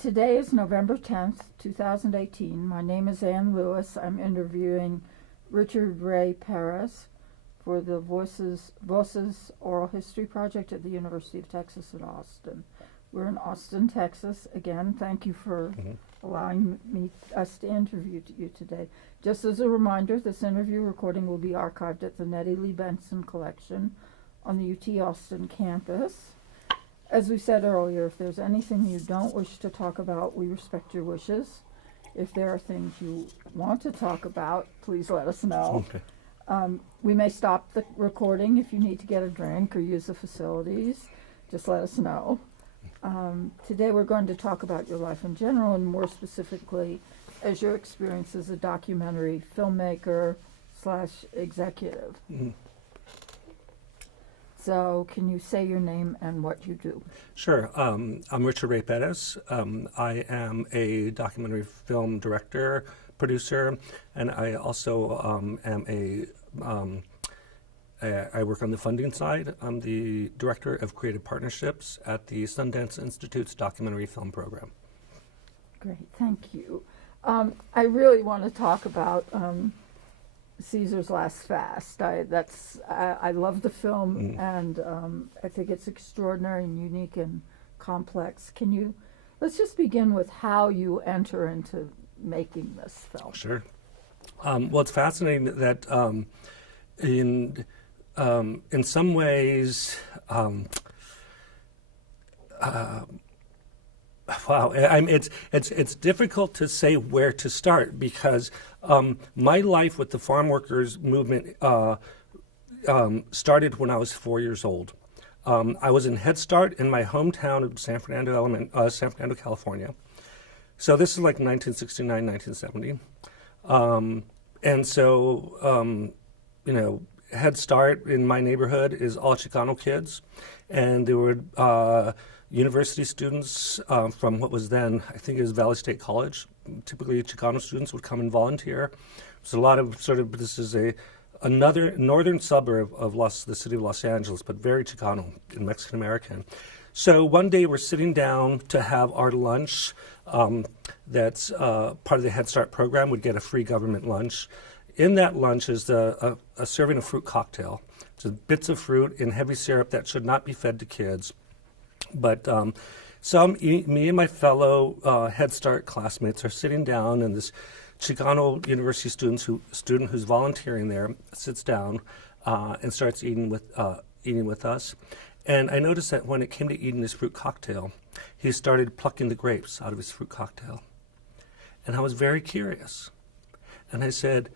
Today is November 10th, 2018. My name is Ann Lewis. I'm interviewing Richard Ray Perez for the Voces Oral History Project at the University of Texas at Austin. We're in Austin, Texas. Again, thank you for allowing us to interview you today. Just as a reminder, this interview recording will be archived at the Nettie Lee Benson Collection on the UT Austin campus. As we said earlier, if there's anything you don't wish to talk about, we respect your wishes. If there are things you want to talk about, please let us know. Okay. We may stop the recording if you need to get a drink or use the facilities. Just let us know. Today we're going to talk about your life in general, and more specifically as your experience as a documentary filmmaker / executive. Mm-hmm. So can you say your name and what you do? Sure. I'm Richard Ray Perez. I am a documentary film director, producer, and I also I work on the funding side. I'm the director of creative partnerships at the Sundance Institute's documentary film program. Great, thank you. I really want to talk about Caesar's Last Fast. I love the film, and I think it's extraordinary and unique and complex. Let's just begin with how you enter into making this film. Sure. Well, it's fascinating that in some ways, wow, it's difficult to say where to start because my life with the farm workers movement started when I was 4 years old. I was in Head Start in my hometown of San Fernando, California. So this is like 1969, 1970. And so, Head Start in my neighborhood is all Chicano kids. And there were university students from what was then, I think it was Valley State College. Typically Chicano students would come and volunteer. There's a lot of this is another northern suburb of the city of Los Angeles, but very Chicano and Mexican American. So one day we're sitting down to have our lunch. That's part of the Head Start program. We'd get a free government lunch. In that lunch is a serving of fruit cocktail. It's bits of fruit in heavy syrup that should not be fed to kids. But me and my fellow Head Start classmates are sitting down, and this Chicano university student who's volunteering there sits down and starts eating with us. And I noticed that when it came to eating his fruit cocktail, he started plucking the grapes out of his fruit cocktail. And I was very curious. And I said,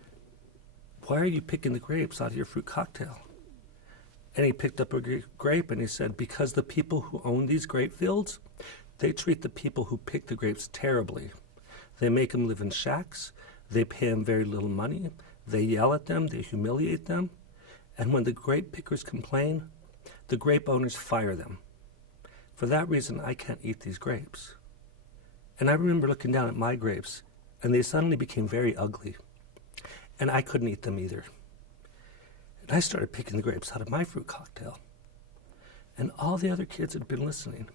"Why are you picking the grapes out of your fruit cocktail?" And he picked up a grape and he said, "Because the people who own these grape fields, they treat the people who pick the grapes terribly. They make them live in shacks. They pay them very little money. They yell at them. They humiliate them. And when the grape pickers complain, the grape owners fire them. For that reason, I can't eat these grapes." And I remember looking down at my grapes, and they suddenly became very ugly. And I couldn't eat them either. And I started picking the grapes out of my fruit cocktail. And all the other kids had been listening.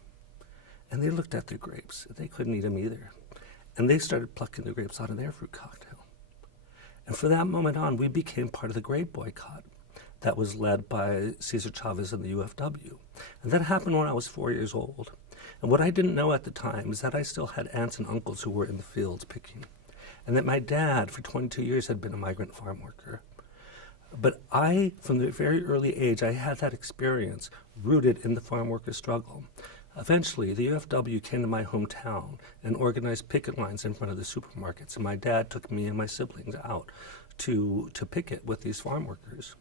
And they looked at their grapes. They couldn't eat them either. And they started plucking the grapes out of their fruit cocktail. And from that moment on, we became part of the grape boycott that was led by Cesar Chavez and the UFW. And that happened when I was 4 years old. And what I didn't know at the time is that I still had aunts and uncles who were in the fields picking. And that my dad, for 22 years, had been a migrant farm worker. But I, from the very early age, I had that experience rooted in the farm worker struggle. Eventually, the UFW came to my hometown and organized picket lines in front of the supermarkets. And my dad took me and my siblings out to picket with these farm workers.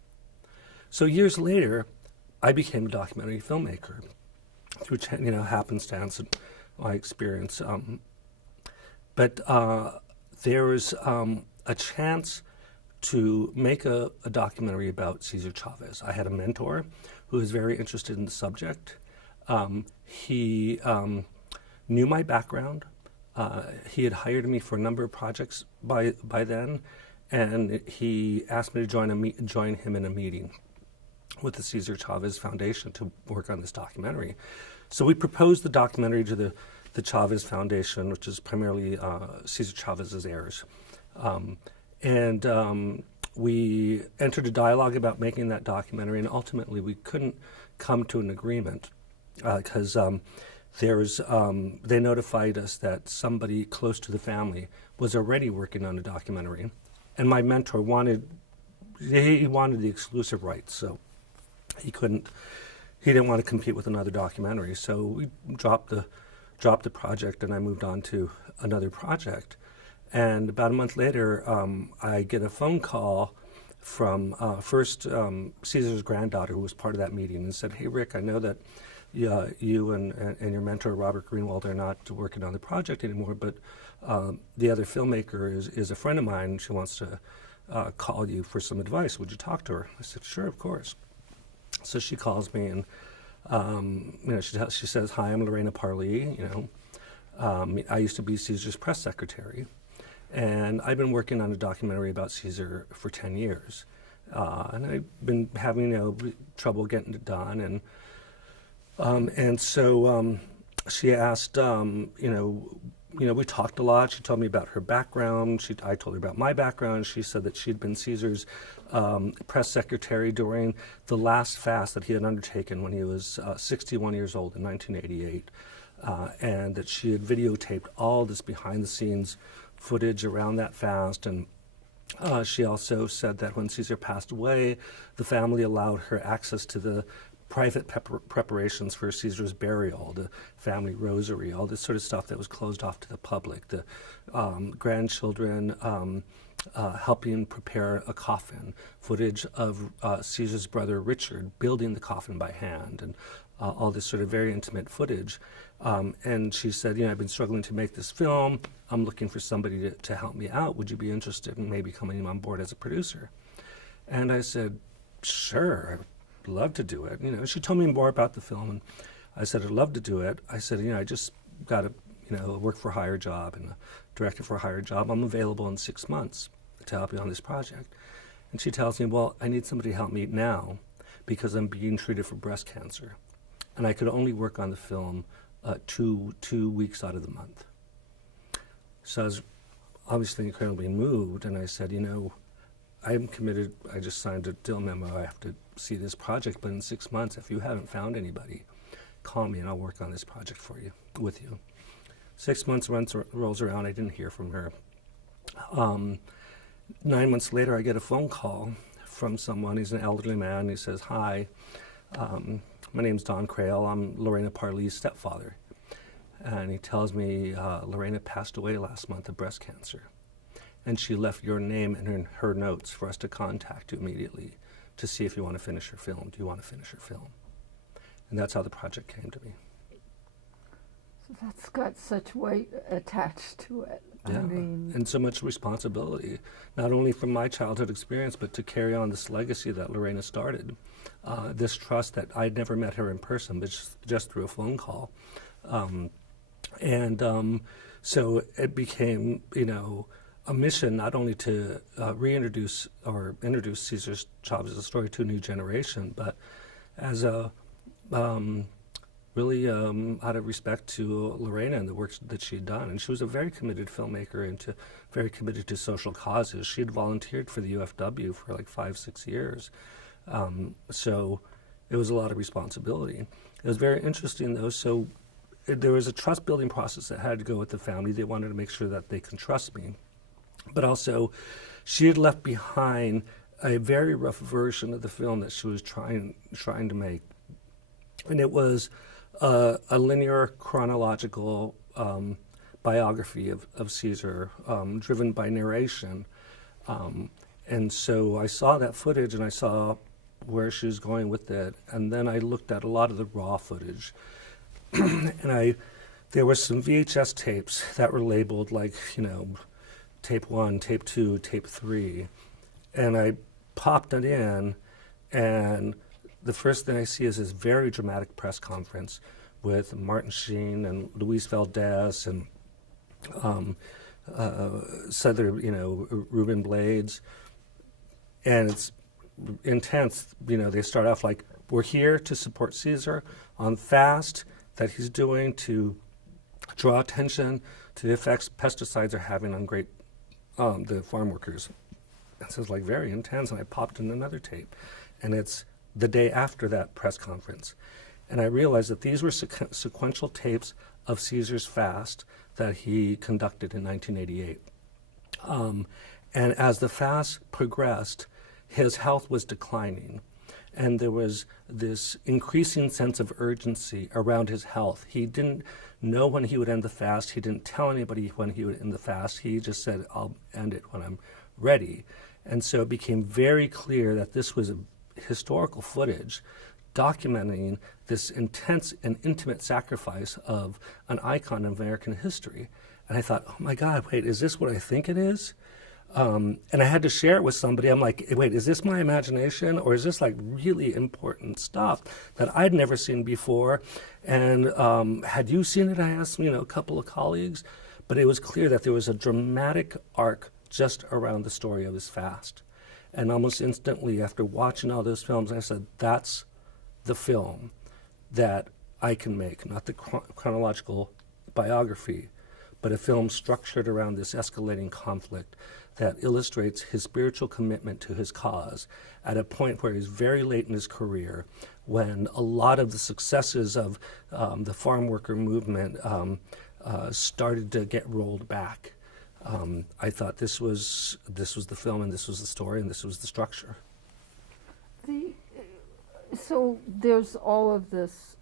So years later, I became a documentary filmmaker through happenstance and my experience. But there was a chance to make a documentary about Cesar Chavez. I had a mentor who was very interested in the subject. He knew my background. He had hired me for a number of projects by then, and he asked me to join him in a meeting with the Cesar Chavez Foundation to work on this documentary. So we proposed the documentary to the Chavez Foundation, which is primarily Cesar Chavez's heirs. We entered a dialogue about making that documentary, and ultimately we couldn't come to an agreement because they notified us that somebody close to the family was already working on a documentary, and my mentor wanted the exclusive rights, so he didn't want to compete with another documentary, so we dropped the project, and I moved on to another project. And about a month later, I get a phone call from Cesar's granddaughter, who was part of that meeting, and said, "Hey, Rick, I know that you and your mentor, Robert Greenwald, are not working on the project anymore, but the other filmmaker is a friend of mine, and she wants to call you for some advice. Would you talk to her?" I said, "Sure, of course." So she calls me, and she says, "Hi, I'm Lorena Parlee. I used to be Cesar's press secretary. And I've been working on a documentary about Cesar for 10 years. And I've been having trouble getting it done. And so she asked, we talked a lot. She told me about her background. I told her about my background. She said that she'd been Cesar's press secretary during the last fast that he had undertaken when he was 61 years old in 1988. And that she had videotaped all this behind-the-scenes footage around that fast, and she also said that when Cesar passed away, the family allowed her access to the private preparations for Cesar's burial, the family rosary, all this sort of stuff that was closed off to the public, the grandchildren helping prepare a coffin, footage of Cesar's brother Richard building the coffin by hand, and all this sort of very intimate footage. And she said, I've been struggling to make this film. I'm looking for somebody to help me out. Would you be interested in maybe coming on board as a producer? And I said, sure, I'd love to do it. She told me more about the film, and I said, I'd love to do it. I said, I just got a work for hire job and a director for hire job. I'm available in 6 months to help you on this project. And she tells me, well, I need somebody to help me now because I'm being treated for breast cancer. And I could only work on the film 2 weeks out of the month. So I was obviously incredibly moved, and I said, I'm committed. I just signed a deal memo. I have to see this project, but in 6 months, if you haven't found anybody, call me and I'll work on this project with you. 6 months rolls around. I didn't hear from her. 9 months later, I get a phone call from someone. He's an elderly man. He says, "Hi, my name's Don Crail. I'm Lorena Parlee's stepfather." And he tells me Lorena passed away last month of breast cancer. And she left your name in her notes for us to contact you immediately to see if you want to finish her film. Do you want to finish her film? And that's how the project came to me. So that's got such weight attached to it. Yeah, and so much responsibility, not only from my childhood experience, but to carry on this legacy that Lorena started. This trust that I'd never met her in person, but just through a phone call. So it became, a mission not only to reintroduce or introduce Cesar Chavez's story to a new generation, but as a really out of respect to Lorena and the work that she'd done. And she was a very committed filmmaker and very committed to social causes. She had volunteered for the UFW for like 5-6 years. So it was a lot of responsibility. It was very interesting, though. So there was a trust building process that had to go with the family. They wanted to make sure that they could trust me. But also, she had left behind a very rough version of the film that she was trying to make. And it was a linear chronological biography of Cesar, driven by narration. And so I saw that footage and I saw where she was going with it. And then I looked at a lot of the raw footage. And there were some VHS tapes that were labeled like, tape 1, tape 2, tape 3. And I popped it in, and the first thing I see is this very dramatic press conference with Martin Sheen and Luis Valdez and Ruben Blades. And it's intense. They start off like, we're here to support Cesar on fast that he's doing to draw attention to the effects pesticides are having on grape, the farm workers. And so it's like very intense, and I popped in another tape. And it's the day after that press conference. And I realized that these were sequential tapes of Caesar's fast that he conducted in 1988. And as the fast progressed, his health was declining. And there was this increasing sense of urgency around his health. He didn't know when he would end the fast. He didn't tell anybody when he would end the fast. He just said, I'll end it when I'm ready. And so it became very clear that this was a historical footage documenting this intense and intimate sacrifice of an icon in American history. And I thought, oh my God, wait, is this what I think it is? And I had to share it with somebody. I'm like, wait, is this my imagination, or is this like really important stuff that I'd never seen before? And had you seen it? I asked, a couple of colleagues, but it was clear that there was a dramatic arc just around the story of his fast. And almost instantly after watching all those films, I said, that's the film that I can make, not the chronological biography, but a film structured around this escalating conflict that illustrates his spiritual commitment to his cause at a point where he's very late in his career, when a lot of the successes of the farm worker movement started to get rolled back. I thought this was the film, and this was the story, and this was the structure. So there's all of this.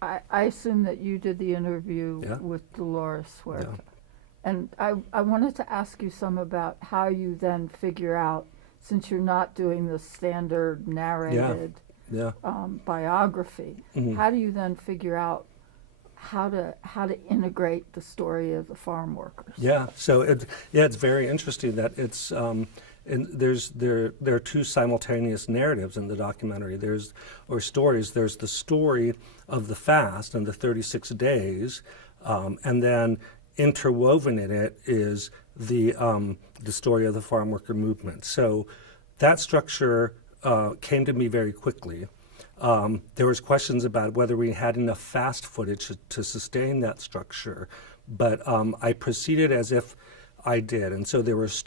I assume that you did the interview with Dolores Huerta. Yeah. And I wanted to ask you some about how you then figure out, since you're not doing the standard narrated biography, how do you then figure out how to integrate the story of the farm workers? Yeah, so it's very interesting that it's there are two simultaneous narratives in the documentary. There's the story of the fast and the 36 days, and then interwoven in it is the story of the farm worker movement. So that structure came to me very quickly. There was questions about whether we had enough fast footage to sustain that structure, but I proceeded as if I did. And so there was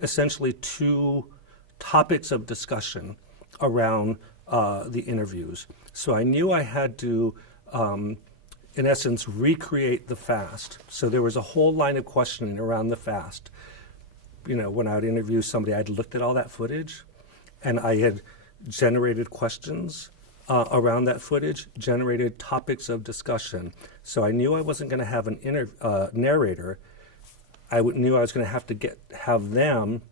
essentially two topics of discussion around the interviews. So I knew I had to, in essence, recreate the fast. So there was a whole line of questioning around the fast. When I would interview somebody, I'd looked at all that footage, and I had generated questions around that footage, generated topics of discussion. So I knew I wasn't going to have an narrator. I knew I was going to have them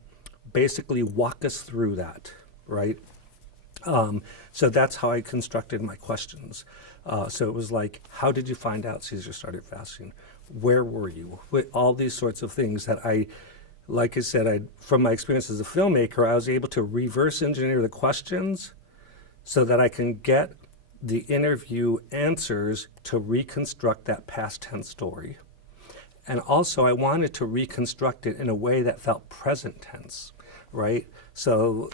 basically walk us through that, right? So that's how I constructed my questions. So it was like, how did you find out Caesar started fasting? Where were you? All these sorts of things that like I said, from my experience as a filmmaker, I was able to reverse engineer the questions so that I can get the interview answers to reconstruct that past tense story. And also I wanted to reconstruct it in a way that felt present tense, right? So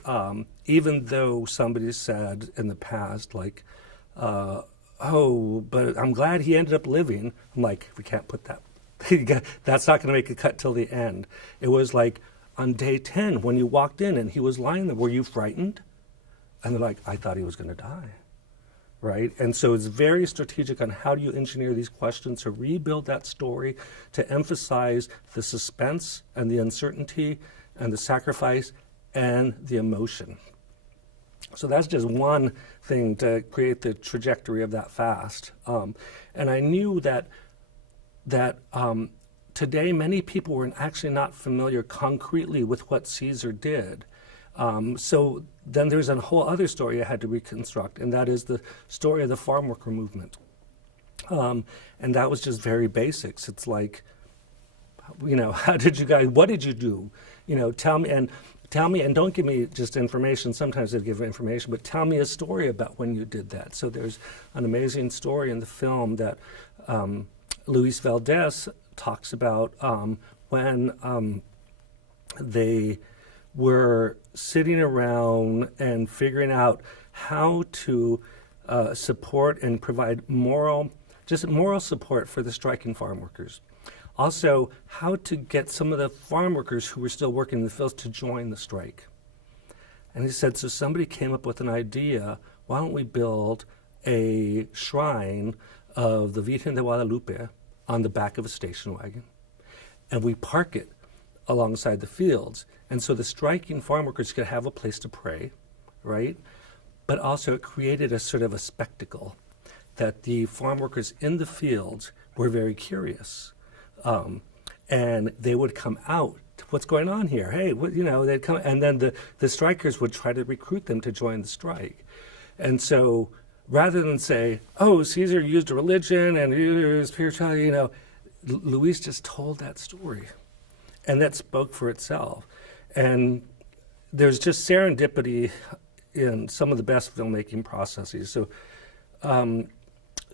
even though somebody said in the past, like, oh, but I'm glad he ended up living, I'm like, we can't put that. That's not going to make a cut till the end. It was like on day 10 when you walked in and he was lying there, were you frightened? And they're like, I thought he was going to die, right? And so it's very strategic on how do you engineer these questions to rebuild that story, to emphasize the suspense and the uncertainty and the sacrifice and the emotion. So that's just one thing to create the trajectory of that fast. And I knew that today many people were actually not familiar concretely with what Caesar did. So then there's a whole other story I had to reconstruct, and that is the story of the farm worker movement. And that was just very basics. It's like, what did you do? Tell me, and don't give me just information. Sometimes they give information, but tell me a story about when you did that. So there's an amazing story in the film that Luis Valdez talks about when they were sitting around and figuring out how to support and provide moral just moral support for the striking farm workers. Also, how to get some of the farm workers who were still working in the fields to join the strike. And he said, so somebody came up with an idea, why don't we build a shrine of the Virgen de Guadalupe on the back of a station wagon, and we park it alongside the fields. And so the striking farm workers could have a place to pray, right? But also it created a sort of a spectacle that the farm workers in the fields were very curious. And they would come out, what's going on here? Hey, they'd come, and then the strikers would try to recruit them to join the strike. And so rather than say, oh, Caesar used a religion and used spirituality, Luis just told that story. And that spoke for itself. And there's just serendipity in some of the best filmmaking processes.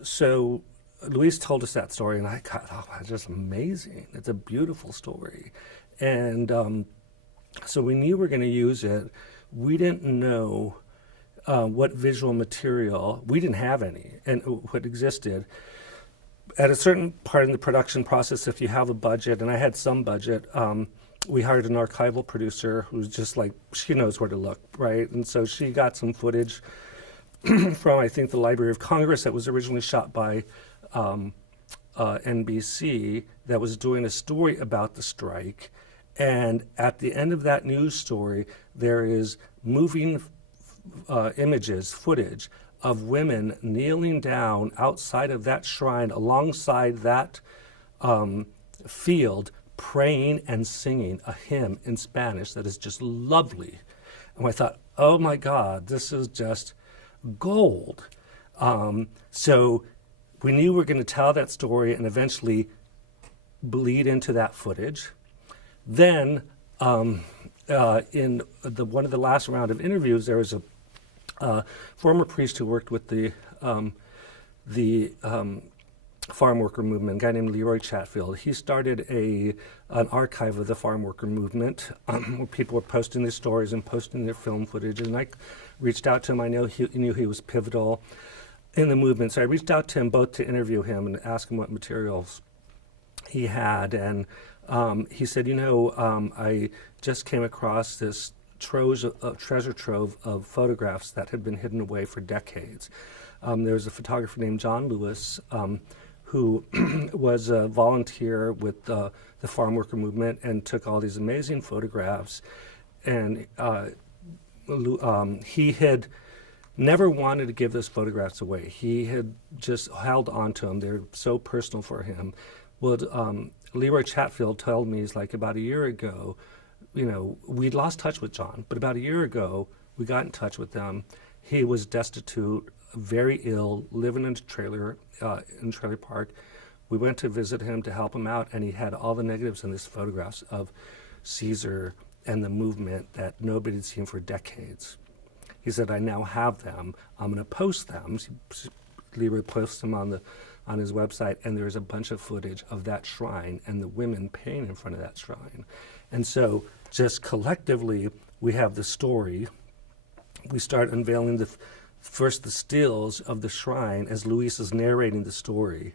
So Luis told us that story, and I thought, oh, that's just amazing. It's a beautiful story. And so we knew we were going to use it. We didn't know what visual material, we didn't have any, and what existed. At a certain part in the production process, if you have a budget, and I had some budget, we hired an archival producer who's just like, she knows where to look, right? And so she got some footage from, I think, the Library of Congress that was originally shot by NBC that was doing a story about the strike. And at the end of that news story, there is moving images, footage of women kneeling down outside of that shrine alongside that field, praying and singing a hymn in Spanish that is just lovely. And I thought, oh my God, this is just gold. So we knew we were going to tell that story and eventually bleed into that footage. Then in one of the last round of interviews, there was a former priest who worked with the farm worker movement, a guy named Leroy Chatfield. He started an archive of the farm worker movement where people were posting their stories and posting their film footage. And I reached out to him. I knew he was pivotal in the movement. So I reached out to him both to interview him and ask him what materials he had. And he said, I just came across this treasure trove of photographs that had been hidden away for decades. There was a photographer named John Lewis who was a volunteer with the farm worker movement and took all these amazing photographs. And he had never wanted to give those photographs away. He had just held on to them. They're so personal for him. Well, Leroy Chatfield told me, he's like, about a year ago, we'd lost touch with John, but about a year ago, we got in touch with him. He was destitute, very ill, living in a trailer, in trailer park. We went to visit him to help him out, and he had all the negatives in these photographs of Caesar and the movement that nobody had seen for decades. He said, I now have them. I'm going to post them. Leroy posts them on his website, and there's a bunch of footage of that shrine and the women praying in front of that shrine. And so just collectively, we have the story. We start unveiling first the stills of the shrine as Luis is narrating the story.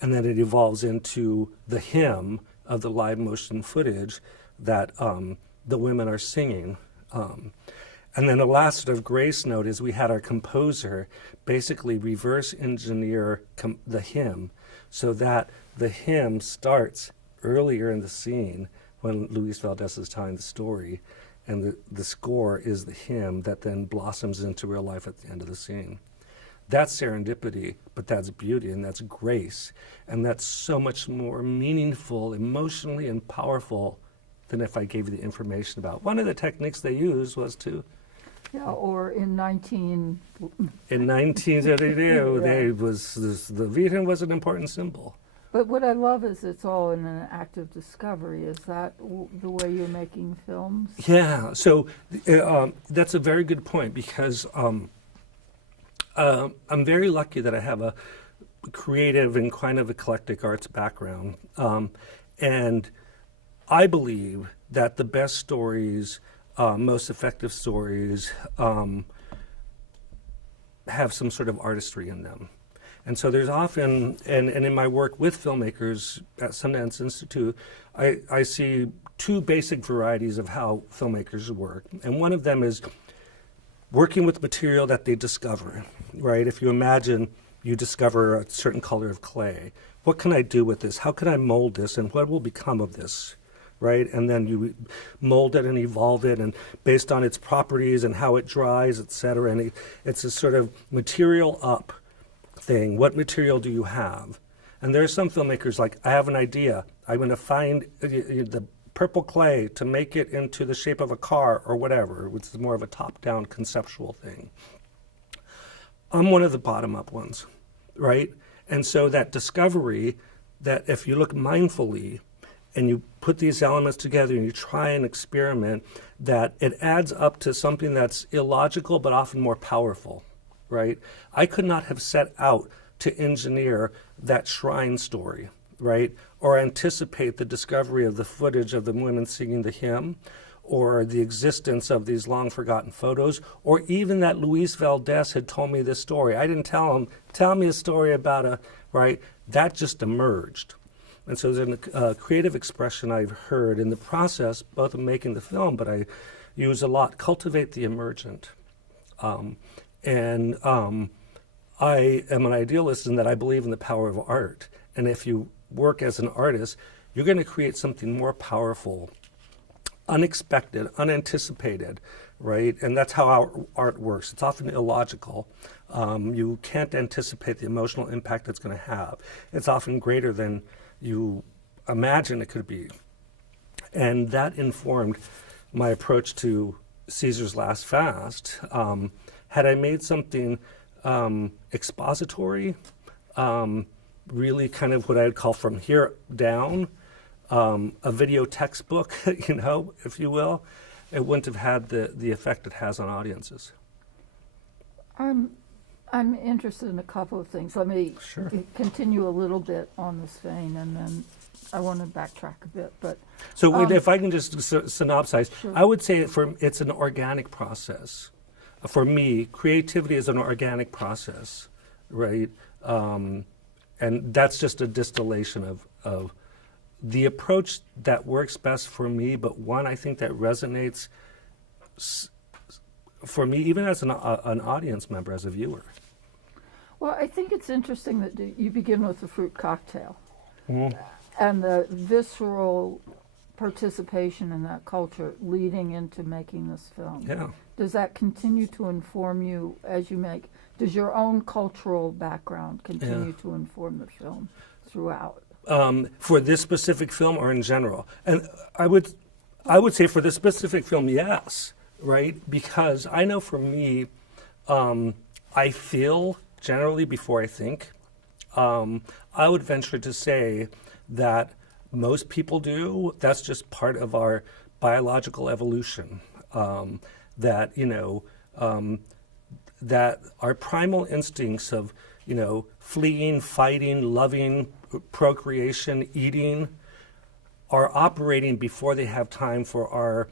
And then it evolves into the hymn of the live motion footage that the women are singing. And then the last sort of grace note is we had our composer basically reverse engineer the hymn so that the hymn starts earlier in the scene when Luis Valdez is telling the story, and the score is the hymn that then blossoms into real life at the end of the scene. That's serendipity, but that's beauty and that's grace, and that's so much more meaningful emotionally and powerful than if I gave you the information about. One of the techniques they used was to or in 1932, the Virgen was an important symbol. But what I love is it's all in an act of discovery. Is that the way you're making films? Yeah, so that's a very good point, because I'm very lucky that I have a creative and kind of eclectic arts background. And I believe that the best stories, most effective stories, have some sort of artistry in them. And so there's often, and in my work with filmmakers at Sundance Institute, I see two basic varieties of how filmmakers work. And one of them is working with material that they discover, right? If you imagine you discover a certain color of clay, what can I do with this? How can I mold this? And what will become of this, right? And then you mold it and evolve it, and based on its properties and how it dries, et cetera. And it's a sort of material up thing. What material do you have? And there are some filmmakers like, I have an idea. I'm going to find the purple clay to make it into the shape of a car or whatever, which is more of a top-down conceptual thing. I'm one of the bottom-up ones, right? And so that discovery, that if you look mindfully and you put these elements together and you try and experiment, that it adds up to something that's illogical but often more powerful, right? I could not have set out to engineer that shrine story, right? Or anticipate the discovery of the footage of the women singing the hymn, or the existence of these long forgotten photos, or even that Luis Valdez had told me this story. I didn't tell me a story about right? That just emerged. And so there's a creative expression I've heard in the process, both of making the film, but I use a lot, cultivate the emergent. I am an idealist in that I believe in the power of art. And if you work as an artist, you're going to create something more powerful, unexpected, unanticipated, right? And that's how our art works. It's often illogical. You can't anticipate the emotional impact it's going to have. It's often greater than you imagine it could be. And that informed my approach to Caesar's Last Fast. Had I made something expository, really kind of what I would call from here down, a video textbook, if you will, it wouldn't have had the effect it has on audiences. I'm interested in a couple of things. Let me continue a little bit on this vein, and then I want to backtrack a bit. But so if I can just synopsize, sure. I would say it's an organic process. For me, creativity is an organic process, right? And that's just a distillation of the approach that works best for me, but one I think that resonates for me, even as an audience member, as a viewer. Well, I think it's interesting that you begin with the fruit cocktail Mm-hmm. and the visceral participation in that culture leading into making this film. Yeah. Does that continue to inform you as you make? Does your own cultural background continue to inform the film throughout? For this specific film or in general? And I would say for this specific film, yes, right? Because I know for me, I feel generally before I think. I would venture to say that most people do. That's just part of our biological evolution. That that our primal instincts of fleeing, fighting, loving, procreation, eating are operating before they have time for our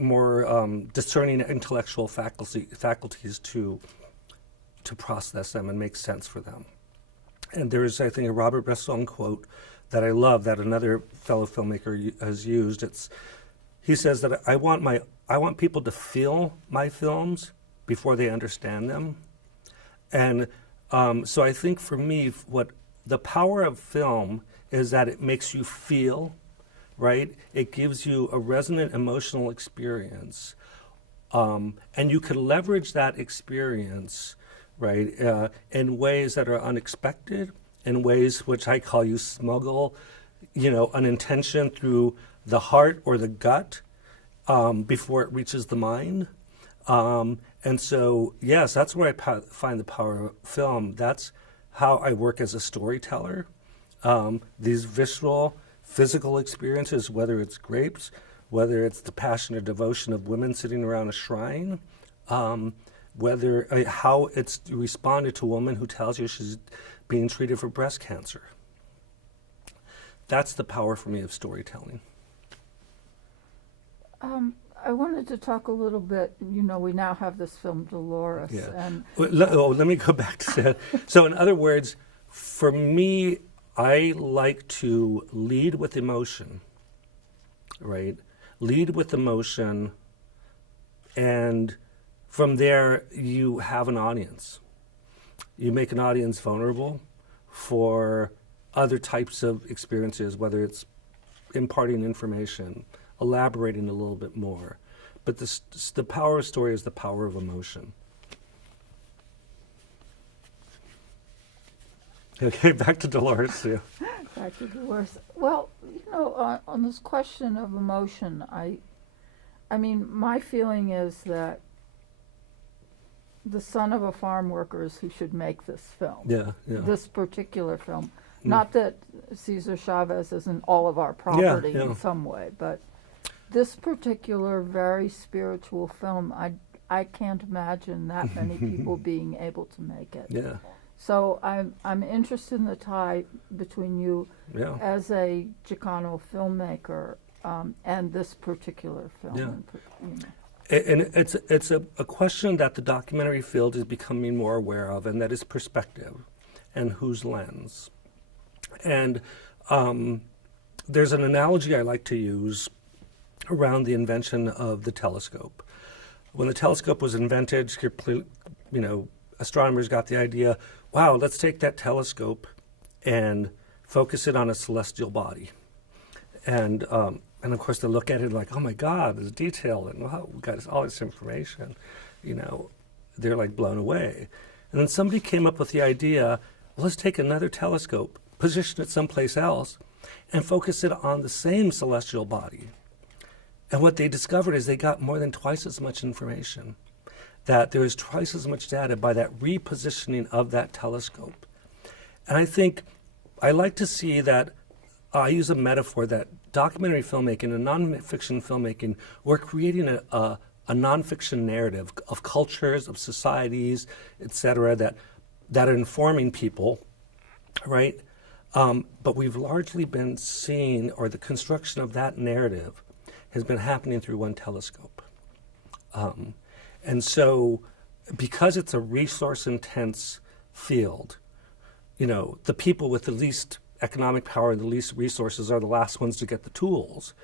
more discerning intellectual faculties to process them and make sense for them. And there is, I think, a Robert Bresson quote that I love that another fellow filmmaker has used. He says that I want people to feel my films before they understand them. And so I think for me, what the power of film is that it makes you feel, right? It gives you a resonant emotional experience. And you can leverage that experience, right, in ways that are unexpected, in ways which I call you smuggle, an intention through the heart or the gut before it reaches the mind. And so, yes, that's where I find the power of film. That's how I work as a storyteller. These visceral, physical experiences, whether it's grapes, whether it's the passion or devotion of women sitting around a shrine, whether how it's responded to a woman who tells you she's being treated for breast cancer. That's the power for me of storytelling. I wanted to talk a little bit, we now have this film Dolores, Yeah. and Let me go back to that. So in other words, for me, I like to lead with emotion, right? Lead with emotion, and from there you have an audience. You make an audience vulnerable for other types of experiences, whether it's imparting information, elaborating a little bit more. But the power of story is the power of emotion. Okay, back to Dolores. Yeah. back to Dolores. Well, on this question of emotion, I mean, my feeling is that the son of a farm worker is who should make this film. Yeah, yeah. This particular film. Not that Cesar Chavez isn't all of our property in some way, but this particular very spiritual film, I can't imagine that many people being able to make it. Yeah. So I'm interested in the tie between you Yeah. as a Chicano filmmaker and this particular film. Yeah. And it's a question that the documentary field is becoming more aware of, and that is perspective and whose lens. And there's an analogy I like to use around the invention of the telescope. When the telescope was invented, astronomers got the idea, wow, let's take that telescope and focus it on a celestial body. And of course they look at it like, oh my God, there's detail, and wow, we got all this information. They're like blown away. And then somebody came up with the idea, well, let's take another telescope, position it someplace else, and focus it on the same celestial body. And what they discovered is they got more than twice as much information, that there is twice as much data by that repositioning of that telescope. And I think I like to see that, I use a metaphor that documentary filmmaking and nonfiction filmmaking, we're creating a nonfiction narrative of cultures, of societies, et cetera, that are informing people, right? But we've largely been seeing, or the construction of that narrative has been happening through one telescope. And so, because it's a resource-intense field, the people with the least economic power and the least resources are the last ones to get the tools.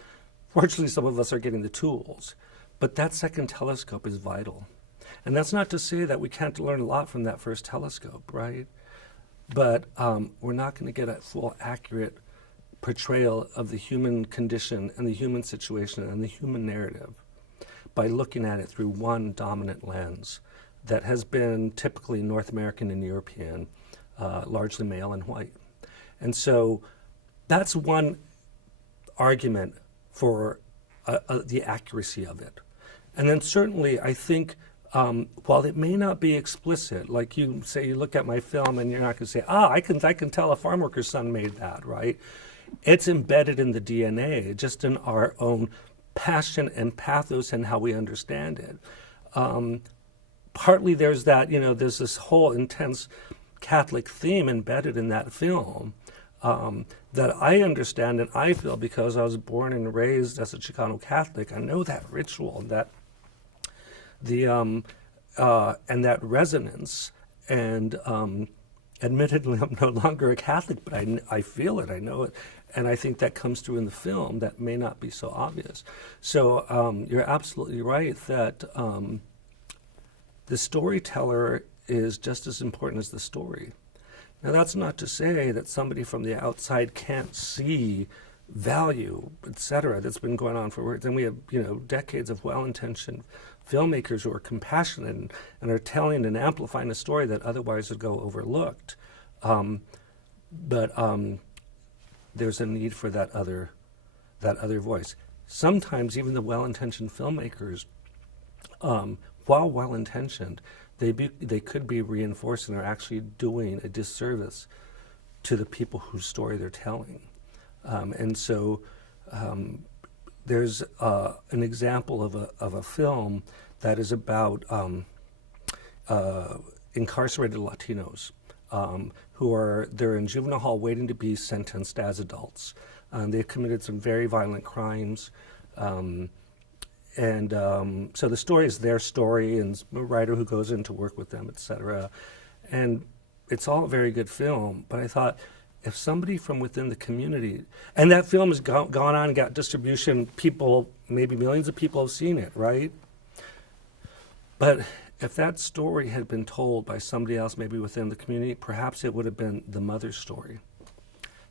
Fortunately, some of us are getting the tools. But that second telescope is vital. And that's not to say that we can't learn a lot from that first telescope, right? But we're not going to get a full, accurate portrayal of the human condition and the human situation and the human narrative by looking at it through one dominant lens that has been typically North American and European, largely male and white. And so that's one argument for the accuracy of it. And then certainly I think while it may not be explicit, like you say, you look at my film and you're not going to say, I can tell a farm worker's son made that, right? It's embedded in the DNA, just in our own passion and pathos and how we understand it. Partly there's that, there's this whole intense Catholic theme embedded in that film that I understand and I feel because I was born and raised as a Chicano Catholic. I know that ritual, that and that resonance. And admittedly, I'm no longer a Catholic, but I feel it, I know it. And I think that comes through in the film that may not be so obvious. So you're absolutely right that the storyteller is just as important as the story. Now, that's not to say that somebody from the outside can't see value, et cetera, that's been going on for years. And we have, decades of well-intentioned filmmakers who are compassionate and are telling and amplifying a story that otherwise would go overlooked. But there's a need for that other voice. Sometimes even the well-intentioned filmmakers, while well-intentioned, they could be reinforcing or actually doing a disservice to the people whose story they're telling. And so there's an example of a film that is about incarcerated Latinos they're in juvenile hall waiting to be sentenced as adults. They've committed some very violent crimes. So the story is their story, and a writer who goes in to work with them, etc. And it's all a very good film, but I thought, if somebody from within the community, and that film has gone on and got distribution, people, maybe millions of people have seen it, right? But if that story had been told by somebody else, maybe within the community, perhaps it would have been the mother's story.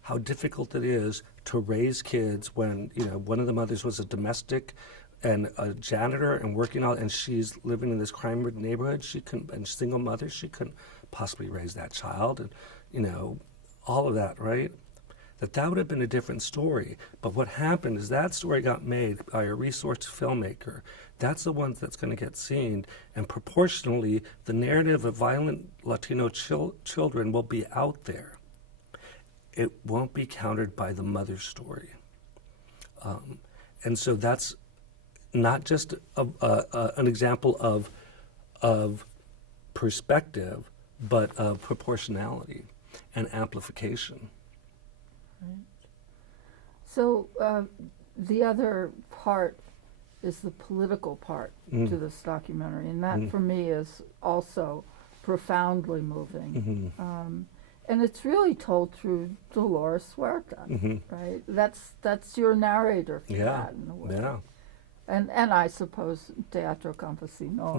How difficult it is to raise kids when, one of the mothers was a domestic and a janitor and working out, and she's living in this crime-ridden neighborhood. She couldn't, and single mother, she couldn't possibly raise that child, and, all of that, right? That would have been a different story. But what happened is that story got made by a resourced filmmaker. That's the one that's going to get seen, and proportionally, the narrative of violent Latino children will be out there. It won't be countered by the mother's story. And so that's not just an example of perspective, but of proportionality and amplification. Right. So the other part is the political part to this documentary, and that for me is also profoundly moving. And it's really told through Dolores Huerta, right? That's your narrator for that in a way. Yeah. And I suppose Teatro Campesino.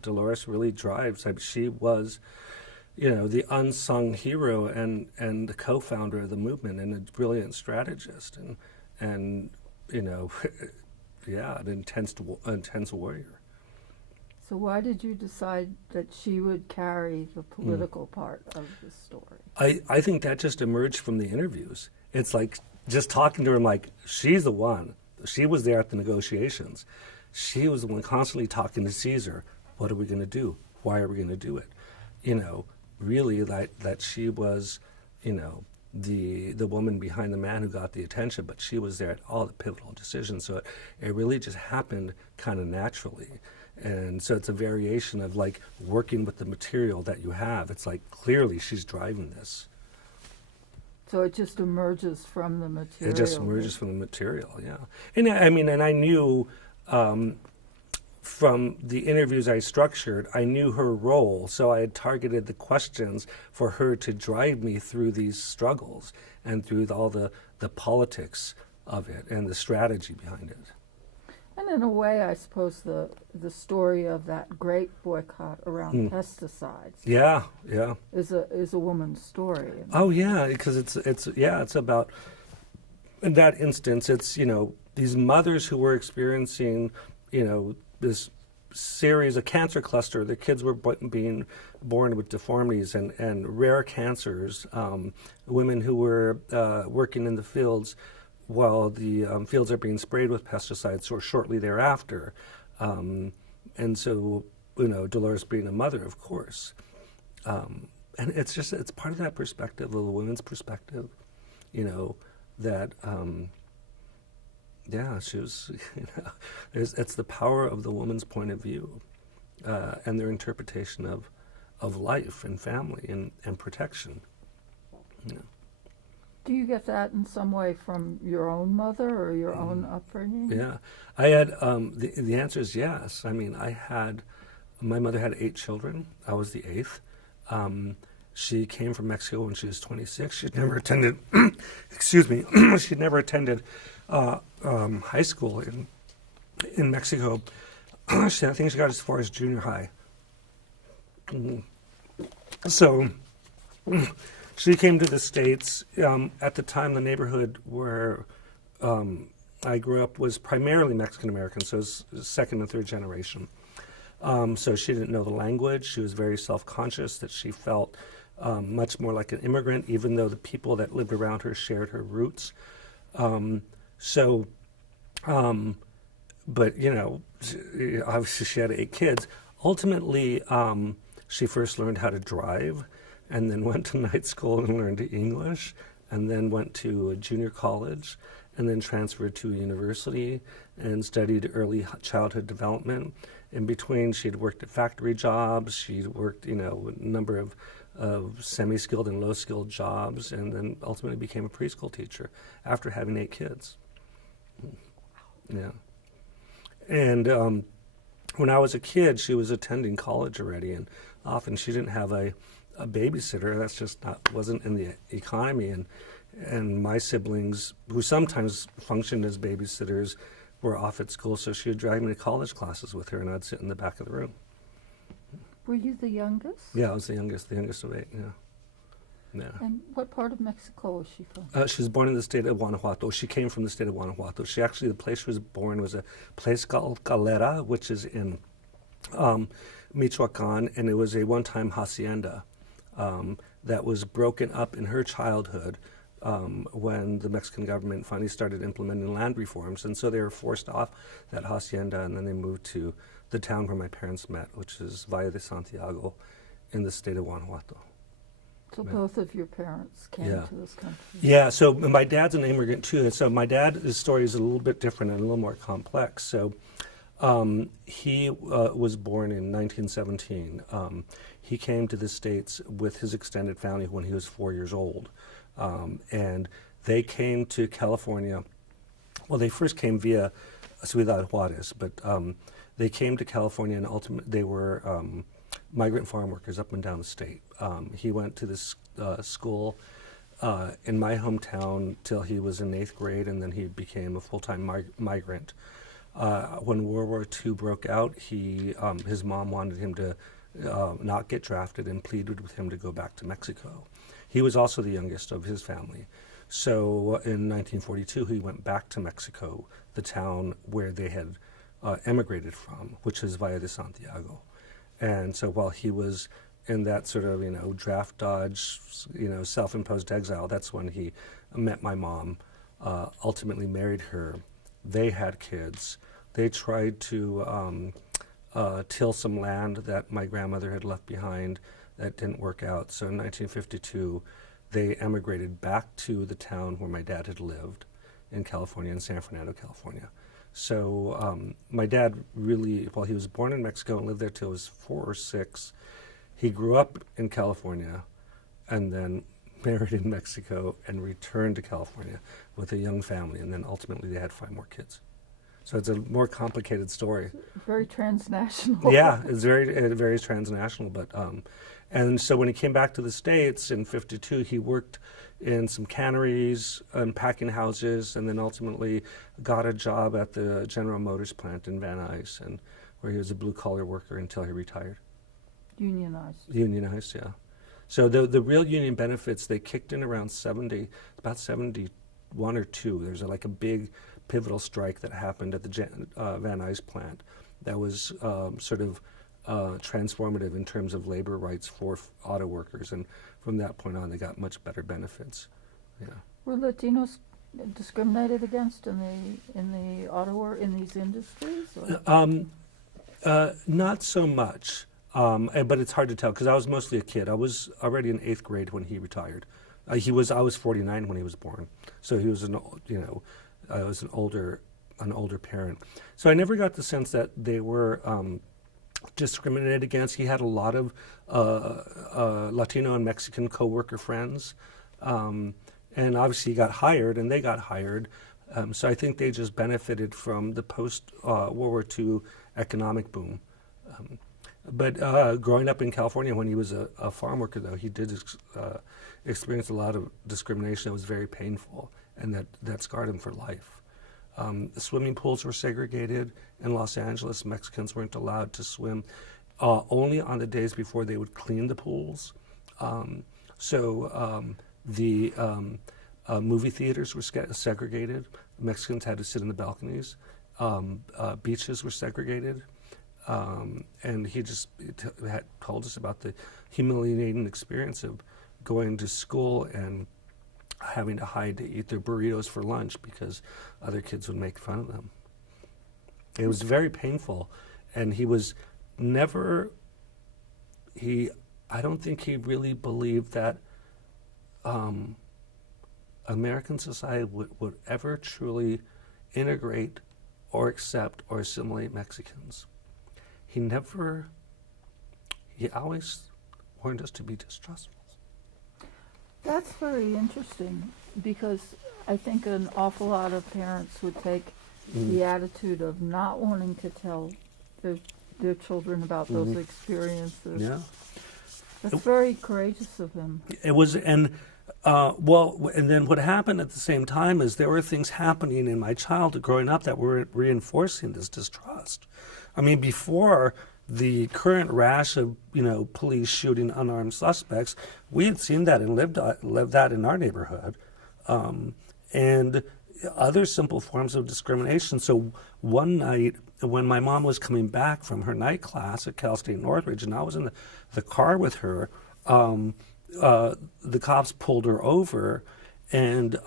Dolores really drives. She was, the unsung hero and the co-founder of the movement, and a brilliant strategist, and an intense warrior. So why did you decide that she would carry the political part of the story? I think that just emerged from the interviews. It's like just talking to her, I'm like, she's the one. She was there at the negotiations. She was the one constantly talking to Caesar. What are we going to do? Why are we going to do it? Really that she was, the woman behind the man who got the attention, but she was there at all the pivotal decisions. So it really just happened kind of naturally. And so it's a variation of like working with the material that you have. It's like clearly she's driving this. So it just emerges from the material. It just emerges from the material, yeah. And I knew from the interviews I structured, I knew her role, so I had targeted the questions for her to drive me through these struggles and through all the politics of it and the strategy behind it. And in a way, I suppose the story of that grape boycott around pesticides, is a woman's story. Oh yeah, because it's about, in that instance, it's these mothers who were experiencing this series of cancer cluster. Their kids were being born with deformities and rare cancers. Women who were working in the fields while the fields are being sprayed with pesticides or shortly thereafter. And so, Dolores being a mother, of course. And it's part of that perspective, of the women's perspective, that, she was, it's the power of the woman's point of view and their interpretation of life and family and protection. Do you get that in some way from your own mother or your own upbringing? Yeah, I had, the answer is yes. My mother had 8 children. I was the 8th. She came from Mexico when she was 26. She'd never attended, she'd never attended high school in Mexico. I think she got as far as junior high. So she came to the States. At the time, the neighborhood where I grew up was primarily Mexican-American, so it was second and third generation. So she didn't know the language. She was very self-conscious that she felt much more like an immigrant, even though the people that lived around her shared her roots. But, obviously she had 8 kids. Ultimately, she first learned how to drive, and then went to night school and learned English, and then went to a junior college, and then transferred to a university and studied early childhood development. In between, she'd worked at factory jobs. She'd worked, a number of semi-skilled and low-skilled jobs, and then ultimately became a preschool teacher after having 8 kids. Yeah. And when I was a kid, she was attending college already, and often she didn't have a babysitter. That's just wasn't in the economy. And my siblings, who sometimes functioned as babysitters, were off at school, so she would drive me to college classes with her, and I'd sit in the back of the room. Were you the youngest? Yeah, I was the youngest of 8. Yeah. Yeah. And what part of Mexico was she from? She was born in the state of Guanajuato. She came from the state of Guanajuato. The place she was born was a place called Calera, which is in Michoacan, and it was a one-time hacienda that was broken up in her childhood when the Mexican government finally started implementing land reforms. And so they were forced off that hacienda, and then they moved to the town where my parents met, which is Valle de Santiago in the state of Guanajuato. So both of your parents came to this country. Yeah, so my dad's an immigrant too, and so my dad's story is a little bit different and a little more complex. So he was born in 1917. He came to the States with his extended family when he was 4 years old. And they came to California. Well, they first came via Ciudad Juarez, but they came to California, and ultimately they were migrant farm workers up and down the state. He went to this school in my hometown till he was in 8th grade, and then he became a full-time migrant. When World War II broke out, his mom wanted him to not get drafted and pleaded with him to go back to Mexico. He was also the youngest of his family. So in 1942, he went back to Mexico, the town where they had emigrated from, which is Valle de Santiago. And so while he was in that sort of, draft dodge, self-imposed exile, that's when he met my mom, ultimately married her. They had kids. They tried to till some land that my grandmother had left behind. That didn't work out. So in 1952, they emigrated back to the town where my dad had lived in California, in San Fernando, California. So my dad really, he was born in Mexico and lived there till he was 4 or 6. He grew up in California and then married in Mexico and returned to California with a young family, and then ultimately they had 5 more kids. So it's a more complicated story. Very transnational. Yeah, it's very transnational. But and so when he came back to the States in '52, he worked in some canneries and packing houses, and then ultimately got a job at the General Motors plant in Van Nuys, and where he was a blue-collar worker until he retired. Unionized. Unionized, yeah. So the real union benefits, they kicked in around about 71 or 2. There's like a big pivotal strike that happened at the Van Nuys plant that was sort of transformative in terms of labor rights for auto workers, and from that point on they got much better benefits. Yeah. Were Latinos discriminated against in the auto work in these industries? Not so much, but it's hard to tell because I was mostly a kid. I was already in 8th grade when he retired. I was 49 when he was born, so he was I was an older parent. So I never got the sense that they were discriminated against. He had a lot of Latino and Mexican co-worker friends, and obviously he got hired, and they got hired. So I think they just benefited from the post-World War II economic boom. But growing up in California, when he was a farm worker, though, he did experience a lot of discrimination that was very painful, and that scarred him for life. The swimming pools were segregated in Los Angeles. Mexicans weren't allowed to swim only on the days before they would clean the pools. The movie theaters were segregated. Mexicans had to sit in the balconies. Beaches were segregated. And he just had told us about the humiliating experience of going to school and having to hide to eat their burritos for lunch because other kids would make fun of them. It was very painful, and he was never, I don't think he really believed that American society would ever truly integrate or accept or assimilate Mexicans. He always warned us to be distrustful. That's very interesting, because I think an awful lot of parents would take the attitude of not wanting to tell their children about those experiences. Yeah. That's very courageous of him. It was, and then what happened at the same time is there were things happening in my childhood growing up that were reinforcing this distrust. I mean, before the current rash of, police shooting unarmed suspects, we had seen that and lived that in our neighborhood. And other simple forms of discrimination. So one night when my mom was coming back from her night class at Cal State Northridge, and I was in the car with her, the cops pulled her over and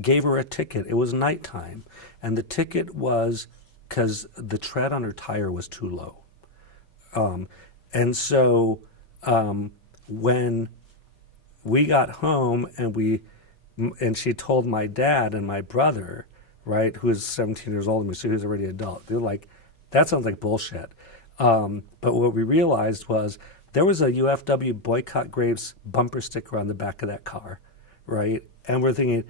gave her a ticket. It was nighttime, and the ticket was because the tread on her tire was too low. And so when we got home and she told my dad and my brother, right, who was 17 years older than me, so he was already adult. They're like, that sounds like bullshit. But what we realized was there was a UFW boycott Grapes bumper sticker on the back of that car, right? And we're thinking,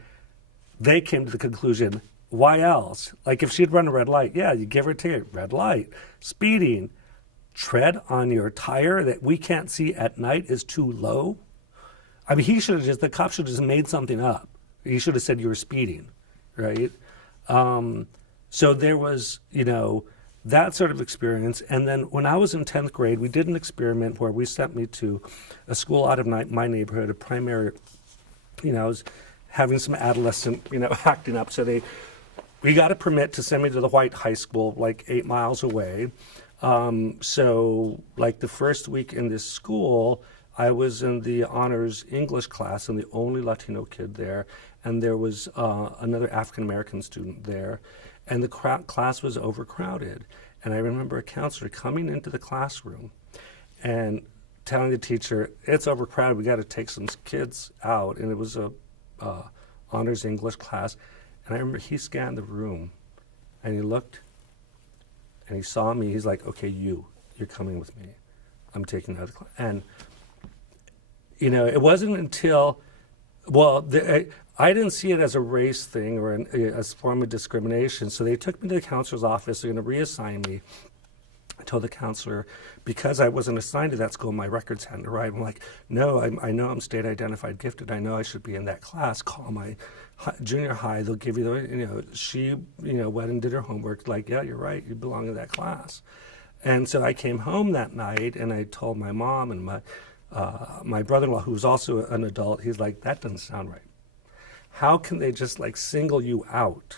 they came to the conclusion, why else? Like if she'd run a red light, yeah, you give her a ticket, red light. Speeding, tread on your tire that we can't see at night is too low. I mean, the cop should have just made something up. He should have said you were speeding, right? So there was, that sort of experience. And then when I was in 10th grade, we did an experiment where we sent me to a school out of my neighborhood, a primary, I was having some adolescent, acting up. So we got a permit to send me to the white high school, like 8 miles away. So like the first week in this school, I was in the honors English class and the only Latino kid there, and there was another African-American student there, and the class was overcrowded. And I remember a counselor coming into the classroom and telling the teacher, it's overcrowded, we got to take some kids out. And it was a honors English class. And I remember he scanned the room, and he looked, and he saw me. He's like, okay, you're coming with me. I'm taking another class. And it wasn't until, I didn't see it as a race thing or as a form of discrimination. So they took me to the counselor's office. They're going to reassign me. I told the counselor, because I wasn't assigned to that school, my records hadn't arrived. I'm like, no, I know I'm state identified gifted. I know I should be in that class. Call my junior high. They'll give you the, she, went and did her homework. Like, yeah, you're right. You belong in that class. And so I came home that night and I told my mom and my brother-in-law, who was also an adult, he's like, that doesn't sound right. How can they just single you out,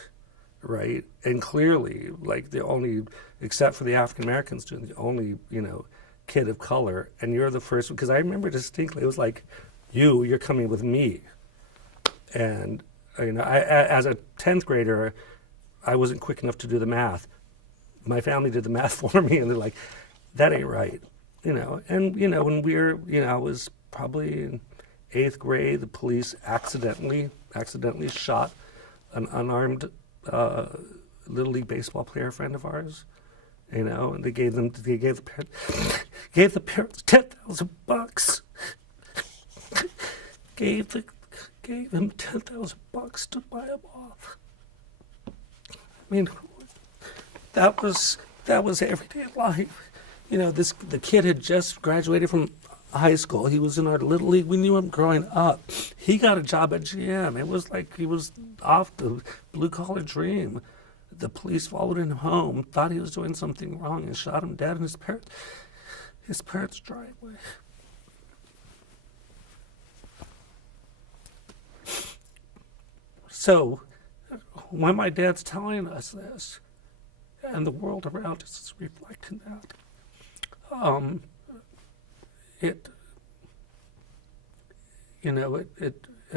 right? And clearly, the only, except for the African-American student, the only, kid of color, and you're the first, because I remember distinctly, it was like, you're coming with me. And, as a 10th grader, I wasn't quick enough to do the math. My family did the math for me, and they're like, that ain't right. And, when I was probably in 8th grade, the police accidentally shot an unarmed Little League baseball player friend of ours, and they gave the parents $10,000. gave them $10,000 to buy him off. I mean, that was everyday life. The kid had just graduated from high school. He was in our Little League. We knew him growing up. He got a job at GM. It was like he was off the blue-collar dream. The police followed him home, thought he was doing something wrong, and shot him dead in his parents' driveway. So, when my dad's telling us this, and the world around us is reflecting that, it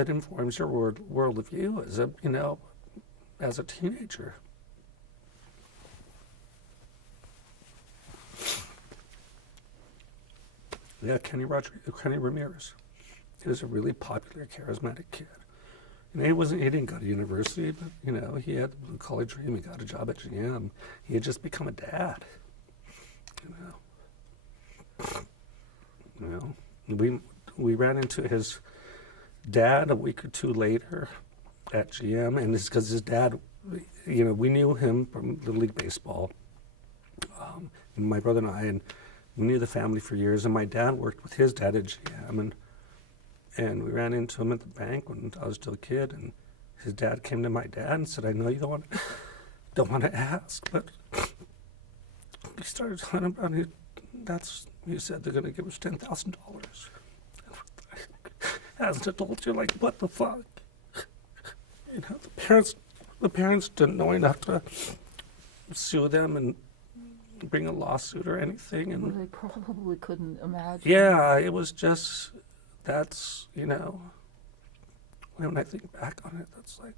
informs your worldview as a teenager. Yeah, Kenny Ramirez. He was a really popular, charismatic kid. He didn't go to university, but he had the blue collar dream. He got a job at GM. He had just become a dad. We ran into his dad a week or two later at GM, and it's because his dad we knew him from Little League Baseball, my brother and I, and we knew the family for years, and my dad worked with his dad at GM, and we ran into him at the bank when I was still a kid, and his dad came to my dad and said, I know you don't want to ask, but he started telling him about it. He said they're going to give us $10,000. As an adult, you're like, what the fuck? The parents didn't know enough to sue them and bring a lawsuit or anything. And well, they probably couldn't imagine. yeah, it was just, that's, when I think back on it, that's like,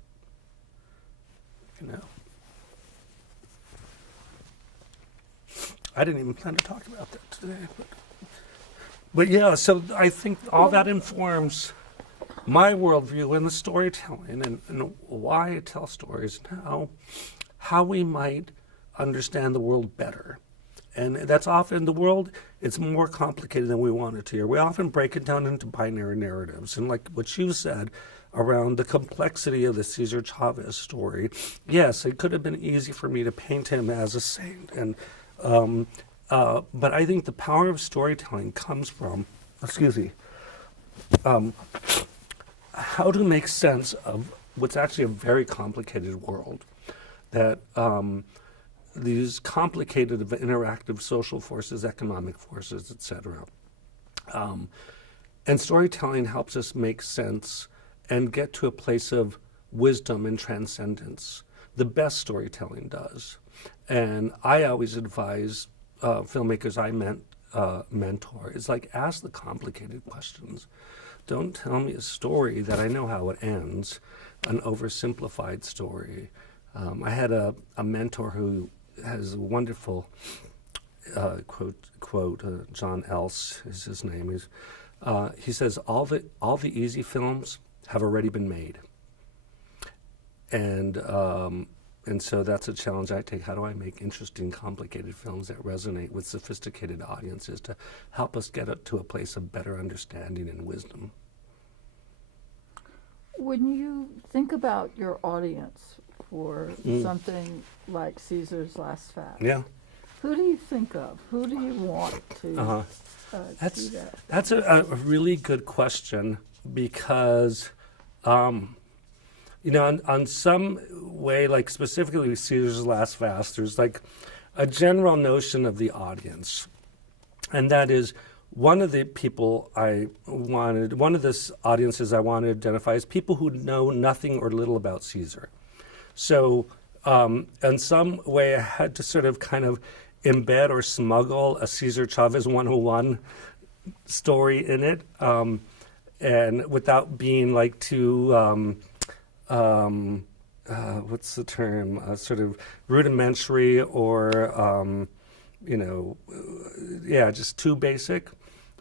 I didn't even plan to talk about that today. But yeah, so I think all that informs my worldview and the storytelling and why I tell stories and how we might understand the world better. And that's often the world, it's more complicated than we want it to hear. We often break it down into binary narratives. And like what you said around the complexity of the Cesar Chavez story, yes, it could have been easy for me to paint him as a saint. And but I think the power of storytelling comes from, how to make sense of what's actually a very complicated world. That these complicated interactive social forces, economic forces, etc. And storytelling helps us make sense and get to a place of wisdom and transcendence. The best storytelling does. And I always advise filmmakers I mentor, is like, ask the complicated questions. Don't tell me a story that I know how it ends, an oversimplified story. I had a mentor who has a wonderful quote, John Else is his name. He says, all the easy films have already been made. And so that's a challenge I take. How do I make interesting, complicated films that resonate with sophisticated audiences to help us get up to a place of better understanding and wisdom? When you think about your audience for something like Caesar's Last Fast, Yeah. who do you think of? Who do you want to see that? That's a really good question because, on some way, like specifically with Caesar's Last Fast, there's like a general notion of the audience. And that is one of the audiences I wanted to identify as people who know nothing or little about Caesar. So in some way I had to sort of kind of embed or smuggle a Cesar Chavez 101 story in it, and without being like too, what's the term, sort of rudimentary or, just too basic.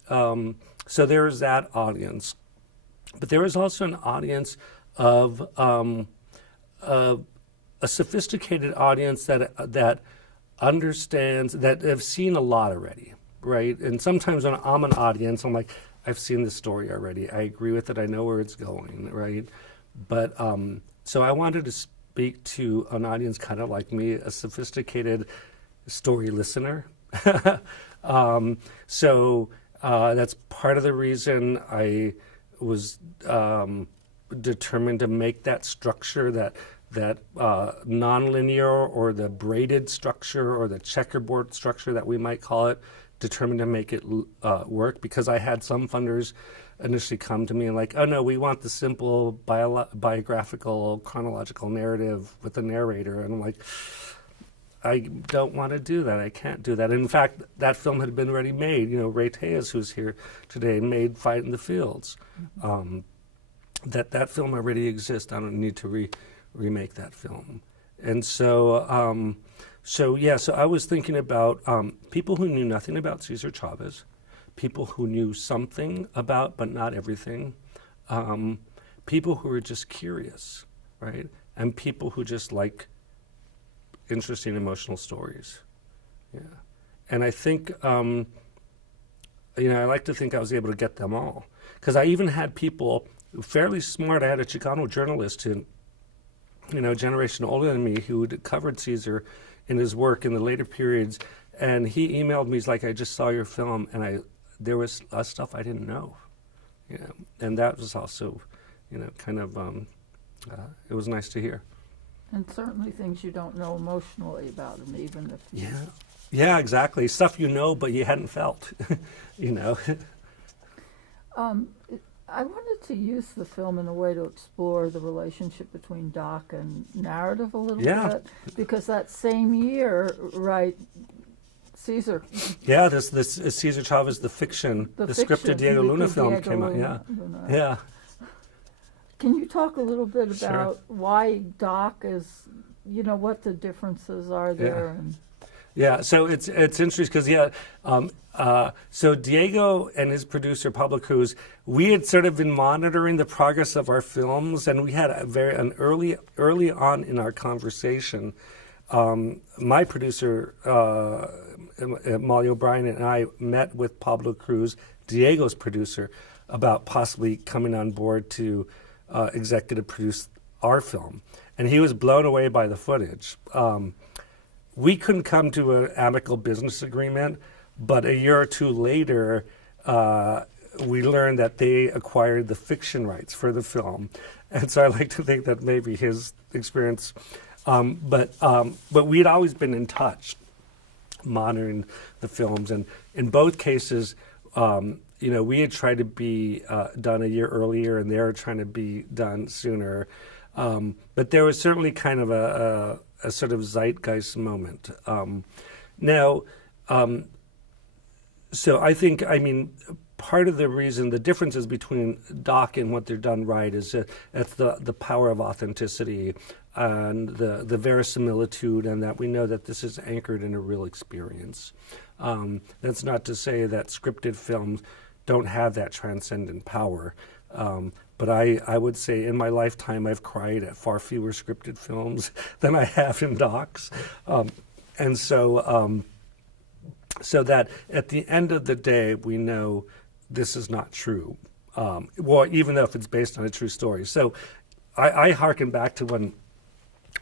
So there is that audience. But there is also an audience of a sophisticated audience that understands, that have seen a lot already, right? And sometimes when I'm an audience, I'm like, I've seen this story already. I agree with it. I know where it's going, right? But so I wanted to speak to an audience kind of like me, a sophisticated story listener. So that's part of the reason I was determined to make that structure, that nonlinear or the braided structure or the checkerboard structure that we might call it, determined to make it work, because I had some funders initially come to me and like, oh no, we want the simple biographical chronological narrative with the narrator. And I'm like, I don't want to do that. I can't do that. And in fact, that film had been already made. Ray Tejas, who's here today, made Fight in the Fields. That film already exists. I don't need to remake that film. And so, so I was thinking about people who knew nothing about Cesar Chavez, people who knew something about, but not everything, people who were just curious, right? And people who just like interesting emotional stories. Yeah. And I think, I like to think I was able to get them all. Because I even had people fairly smart. I had a Chicano journalist a generation older than me who'd covered Caesar in his work in the later periods, and he emailed me. He's like, "I just saw your film, and there was stuff I didn't know." And that was also, kind of, it was nice to hear. And certainly things you don't know emotionally about him, even if... Yeah, exactly. Stuff but you hadn't felt, I wanted to use the film in a way to explore the relationship between doc and narrative a little bit, because that same year, right, Caesar... Yeah, this Cesar Chavez, the scripted Diego Luna film came out, Yeah. Can you talk a little bit about why doc is, what the differences are there? Yeah, so it's interesting because so Diego and his producer Pablo Cruz, we had sort of been monitoring the progress of our films, and we had an early on in our conversation. My producer Molly O'Brien and I met with Pablo Cruz, Diego's producer, about possibly coming on board to executive produce our film, and he was blown away by the footage. We couldn't come to an amicable business agreement, but a year or two later, we learned that they acquired the fiction rights for the film. And so I like to think that maybe his experience, but we'd always been in touch, monitoring the films. And in both cases, we had tried to be done a year earlier, and they were trying to be done sooner. But there was certainly kind of a sort of zeitgeist moment. So I think, part of the reason, the differences between doc and what they're done right is that's the power of authenticity and the verisimilitude, and that we know that this is anchored in a real experience. That's not to say that scripted films don't have that transcendent power. But I would say in my lifetime I've cried at far fewer scripted films than I have in docs. And so that at the end of the day, we know this is not true. Even though if it's based on a true story. So I hearken back to when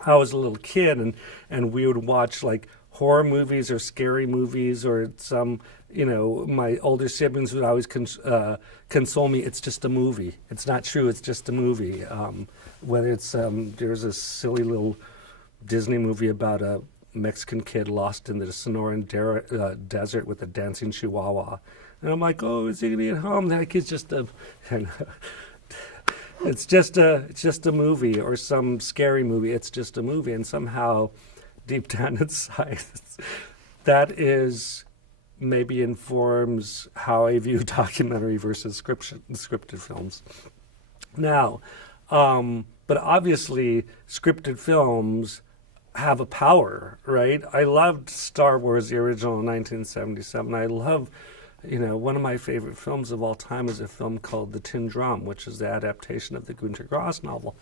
I was a little kid and we would watch like horror movies or scary movies, or some, my older siblings would always console me. It's just a movie. It's not true. It's just a movie. Whether it's there's a silly little Disney movie about a Mexican kid lost in the Sonoran desert with a dancing chihuahua, and I'm like, oh, is he gonna get home? That kid's just it's just a movie, or some scary movie. It's just a movie, and somehow, deep down inside, that is maybe informs how I view documentary versus scripted films. Now, but obviously, scripted films have a power, right? I loved Star Wars, the original in 1977. I love, one of my favorite films of all time is a film called The Tin Drum, which is the adaptation of the Günter Grass novel.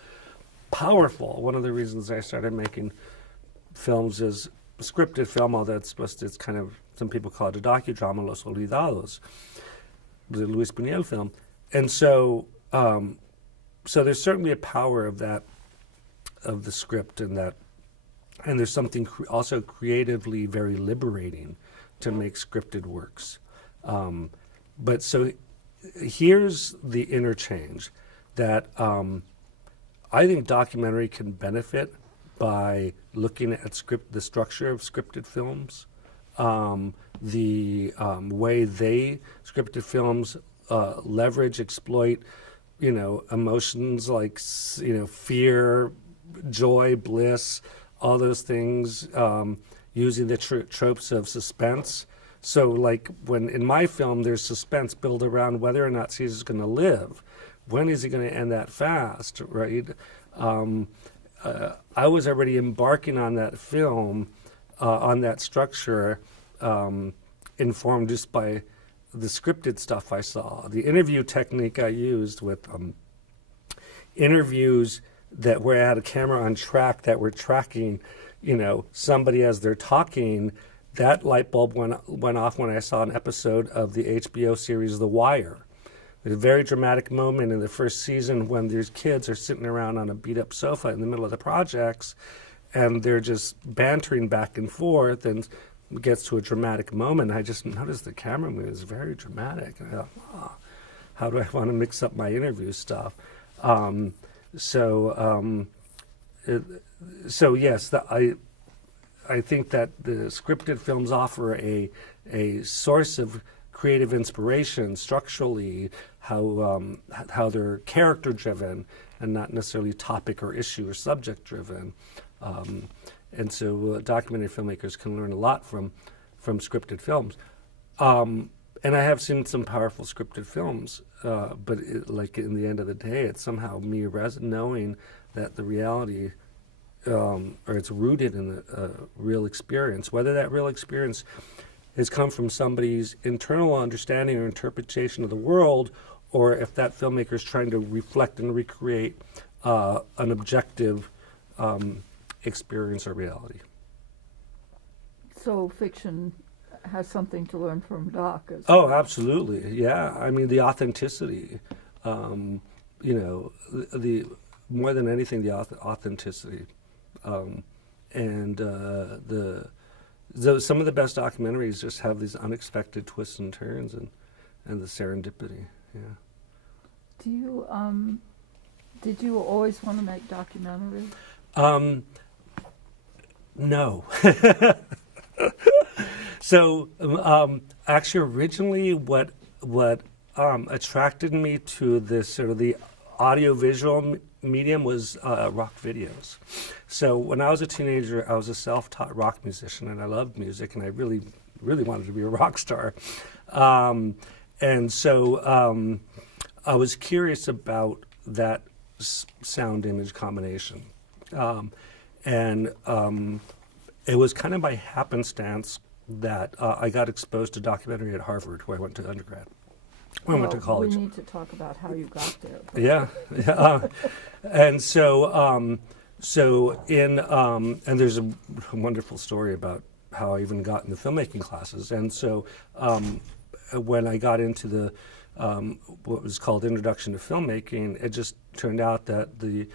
Powerful. One of the reasons I started making films is scripted film, although it's kind of, some people call it a docudrama, Los Olvidados, the Luis Buñuel film. And so there's certainly a power of that, of the script, and there's something also creatively very liberating to make scripted works. But so here's the interchange that I think documentary can benefit by looking at the structure of scripted films, the way scripted films leverage, exploit, emotions like, fear, joy, bliss, all those things, using the tropes of suspense. So like when in my film, there's suspense built around whether or not Caesar's going to live. When is he going to end that fast, right? I was already embarking on that film, on that structure, informed just by the scripted stuff I saw. The interview technique I used with interviews where I had a camera on track that were tracking, somebody as they're talking. That light bulb went off when I saw an episode of the HBO series The Wire. a very dramatic moment in the first season when these kids are sitting around on a beat-up sofa in the middle of the projects, and they're just bantering back and forth, and it gets to a dramatic moment. I just noticed the camera move is very dramatic. And I thought, how do I want to mix up my interview stuff? So yes, I think that the scripted films offer a source of creative inspiration structurally, how they're character driven and not necessarily topic or issue or subject driven. And so documentary filmmakers can learn a lot from scripted films. And I have seen some powerful scripted films, but like in the end of the day, it's somehow me knowing that the reality, or it's rooted in a real experience, whether that real experience has come from somebody's internal understanding or interpretation of the world, or if that filmmaker is trying to reflect and recreate an objective experience or reality. So fiction has something to learn from doc. Oh, absolutely. Yeah. I mean, the authenticity, the more than anything, the authenticity. And some of the best documentaries just have these unexpected twists and turns and the serendipity. Yeah. Did you always want to make documentaries? No. So actually, originally, what attracted me to this sort of the audiovisual medium was rock videos. So when I was a teenager, I was a self-taught rock musician, and I loved music, and I really, really wanted to be a rock star. And so I was curious about that sound-image combination. And it was kind of by happenstance that I got exposed to documentary at Harvard, where I went to undergrad. I went to college. We need to talk about how you got there. Yeah. And so, and there's a wonderful story about how I even got in the filmmaking classes. And so, when I got into the what was called Introduction to Filmmaking, it just turned out that the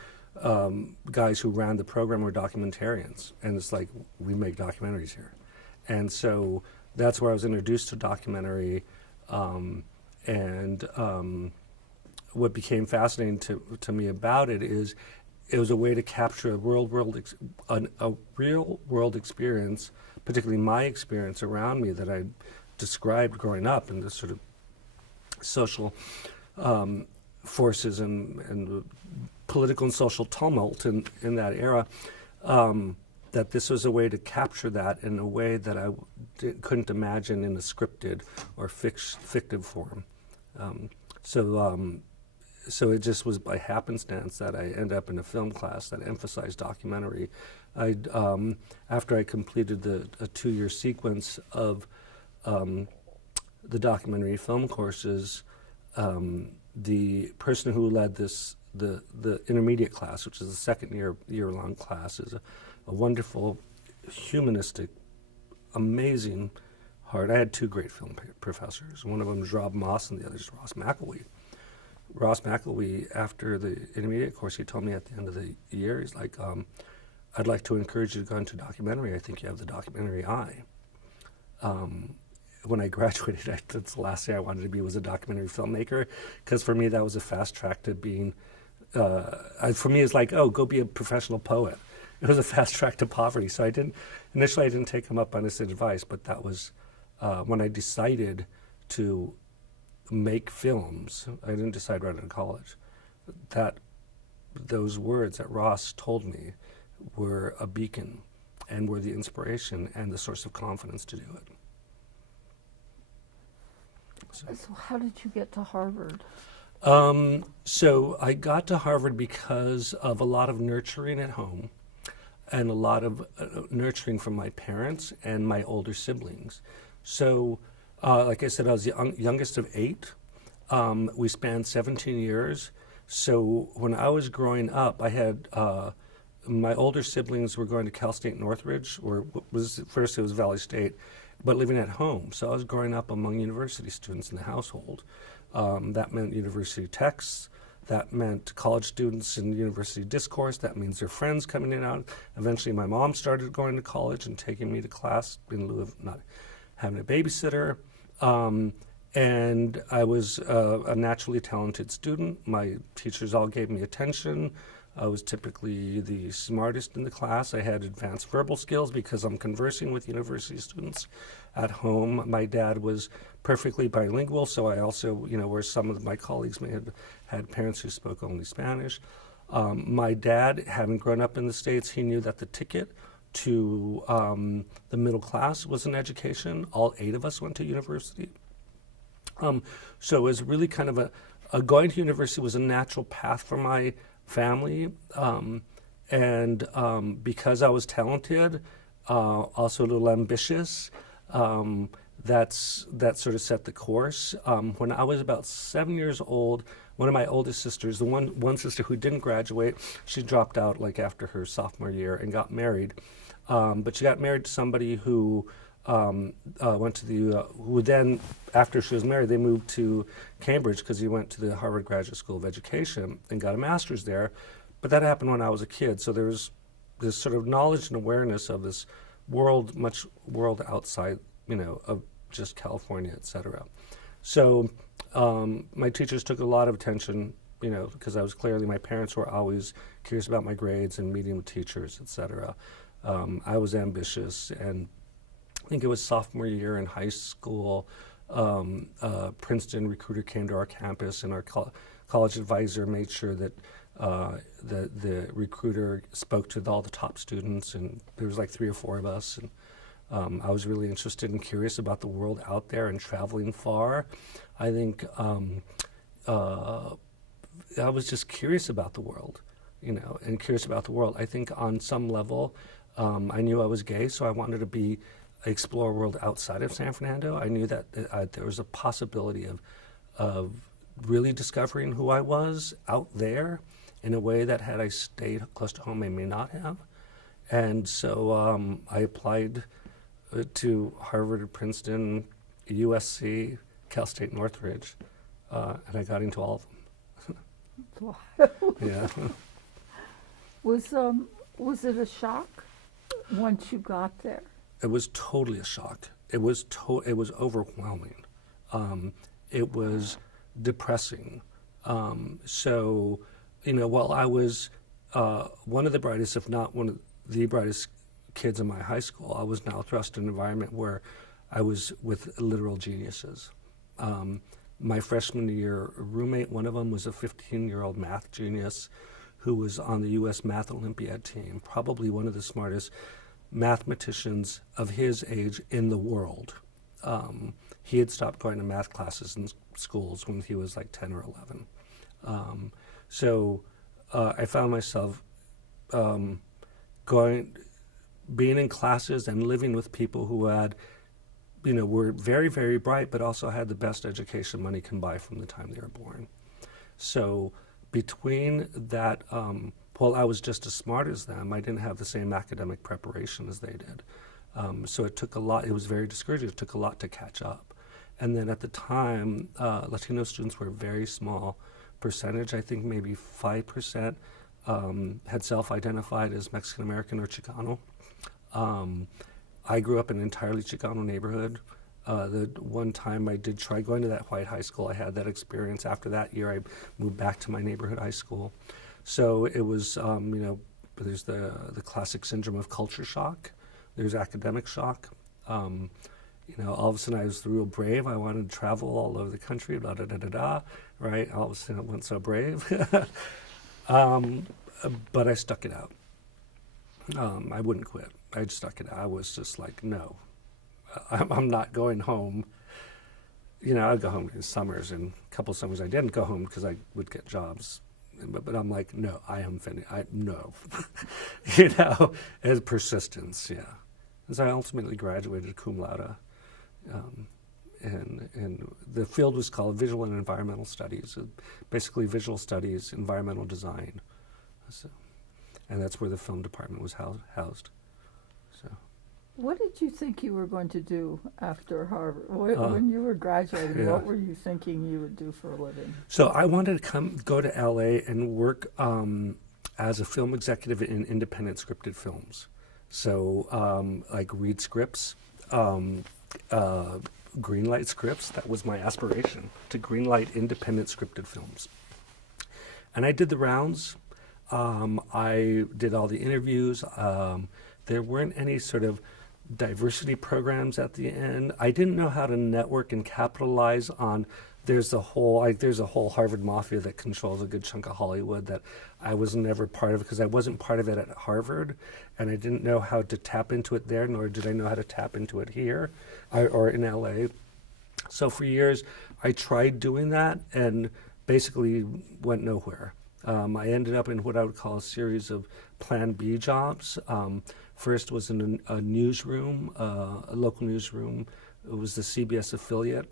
guys who ran the program were documentarians, and it's like, we make documentaries here. And so that's where I was introduced to documentary, and what became fascinating to me about it is it was a way to capture a real world experience, particularly my experience around me that I described growing up in this sort of social forces and political and social tumult in that era, that this was a way to capture that in a way that I couldn't imagine in a scripted or fictive form. So it just was by happenstance that I ended up in a film class that emphasized documentary. After I completed a 2-year sequence of the documentary film courses, the person who led the intermediate class, which is a second year-long class, is a wonderful, humanistic, amazing heart. I had 2 great film professors. One of them is Rob Moss, and the other is Ross McElwee. Ross McElwee, after the intermediate course, he told me at the end of the year, he's like, I'd like to encourage you to go into documentary. I think you have the documentary eye. When I graduated, that's the last thing I wanted to be, was a documentary filmmaker, because for me that was a fast track to being, for me it's like, oh, go be a professional poet. It was a fast track to poverty. So initially I didn't take him up on his advice, but that was when I decided to make films. I didn't decide right out of college. Those words that Ross told me were a beacon and were the inspiration and the source of confidence to do it. So how did you get to Harvard? So I got to Harvard because of a lot of nurturing at home and a lot of nurturing from my parents and my older siblings. So, like I said, I was the youngest of 8. We spanned 17 years. So when I was growing up, I had my older siblings were going to Cal State Northridge, or first it was Valley State, but living at home. So I was growing up among university students in the household. That meant university texts. That meant college students in university discourse. That means their friends coming in and out. Eventually, my mom started going to college and taking me to class in lieu of not having a babysitter. And I was a naturally talented student. My teachers all gave me attention. I was typically the smartest in the class. I had advanced verbal skills because I'm conversing with university students at home. My dad was perfectly bilingual, so I also, where some of my colleagues may have had parents who spoke only Spanish. My dad, having grown up in the States, he knew that the ticket to the middle class was an education. All 8 of us went to university. So it was really kind of a going to university was a natural path for my family, and because I was talented, also a little ambitious, that sort of set the course. When I was about 7 years old, one of my oldest sisters, the one sister who didn't graduate, she dropped out like after her sophomore year and got married, but she got married to somebody who went to the who then, after she was married, they moved to Cambridge because he went to the Harvard Graduate School of Education and got a master's there. But that happened when I was a kid, so there was this sort of knowledge and awareness of this world outside, of just California, et cetera. So my teachers took a lot of attention, because I was clearly, my parents were always curious about my grades and meeting with teachers, et cetera. I was ambitious, and I think it was sophomore year in high school, Princeton recruiter came to our campus, and our college advisor made sure that the recruiter spoke to all the top students, and there was like 3 or 4 of us, and I was really interested and curious about the world out there and traveling far. I think I was just curious about the world, and curious about the world. I think on some level, I knew I was gay, so I wanted to explore a world outside of San Fernando. I knew that there was a possibility of really discovering who I was out there in a way that, had I stayed close to home, I may not have. And so I applied to Harvard, Princeton, USC, Cal State Northridge, and I got into all of them. Wow. Yeah. Was it a shock once you got there? It was totally a shock. It was overwhelming. It was depressing. So, while I was one of the brightest, if not one of the brightest kids in my high school, I was now thrust in an environment where I was with literal geniuses. My freshman year roommate, one of them was a 15-year-old math genius who was on the U.S. Math Olympiad team, probably one of the smartest mathematicians of his age in the world. He had stopped going to math classes in schools when he was like 10 or 11. So I found myself being in classes and living with people who had, were very, very bright, but also had the best education money can buy from the time they were born. So between that, well, I was just as smart as them. I didn't have the same academic preparation as they did. So it took a lot. It was very discouraging. It took a lot to catch up. And then at the time, Latino students were a very small percentage. I think maybe 5% had self-identified as Mexican American or Chicano. I grew up in an entirely Chicano neighborhood. The one time I did try going to that white high school, I had that experience. After that year, I moved back to my neighborhood high school. So it was, there's the classic syndrome of culture shock. There's academic shock. All of a sudden I was real brave. I wanted to travel all over the country, right? All of a sudden I wasn't so brave. But I stuck it out. I wouldn't quit. I just stuck it out. I was just like, no, I'm not going home. I'd go home in summers, and a couple of summers I didn't go home because I would get jobs. But I'm like, no, I am finished. No. As persistence, yeah. And so I ultimately graduated cum laude. And the field was called Visual and Environmental Studies, basically visual studies, environmental design. So, and that's where the film department was housed. So. What did you think you were going to do after Harvard? When you were graduating, yeah. what were you thinking you would do for a living? So I wanted to go to LA and work as a film executive in independent scripted films. So like read scripts, greenlight scripts. That was my aspiration, to greenlight independent scripted films. And I did the rounds. I did all the interviews. There weren't any sort of diversity programs at the end. I didn't know how to network and capitalize on. There's a whole Harvard mafia that controls a good chunk of Hollywood that I was never part of, because I wasn't part of it at Harvard, and I didn't know how to tap into it there, nor did I know how to tap into it here or in LA. So for years, I tried doing that and basically went nowhere. I ended up in what I would call a series of Plan B jobs. First was in a newsroom, a local newsroom. It was the CBS affiliate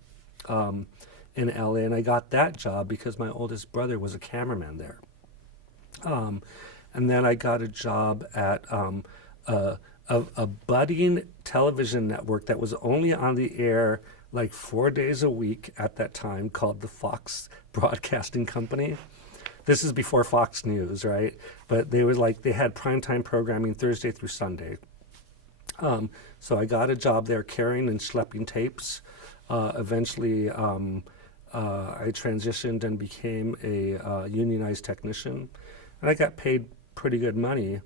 in LA, and I got that job because my oldest brother was a cameraman there. And then I got a job at a budding television network that was only on the air like 4 days a week at that time, called the Fox Broadcasting Company. This is before Fox News, right? But they had primetime programming Thursday through Sunday. So I got a job there carrying and schlepping tapes. Eventually, I transitioned and became a unionized technician. And I got paid pretty good money,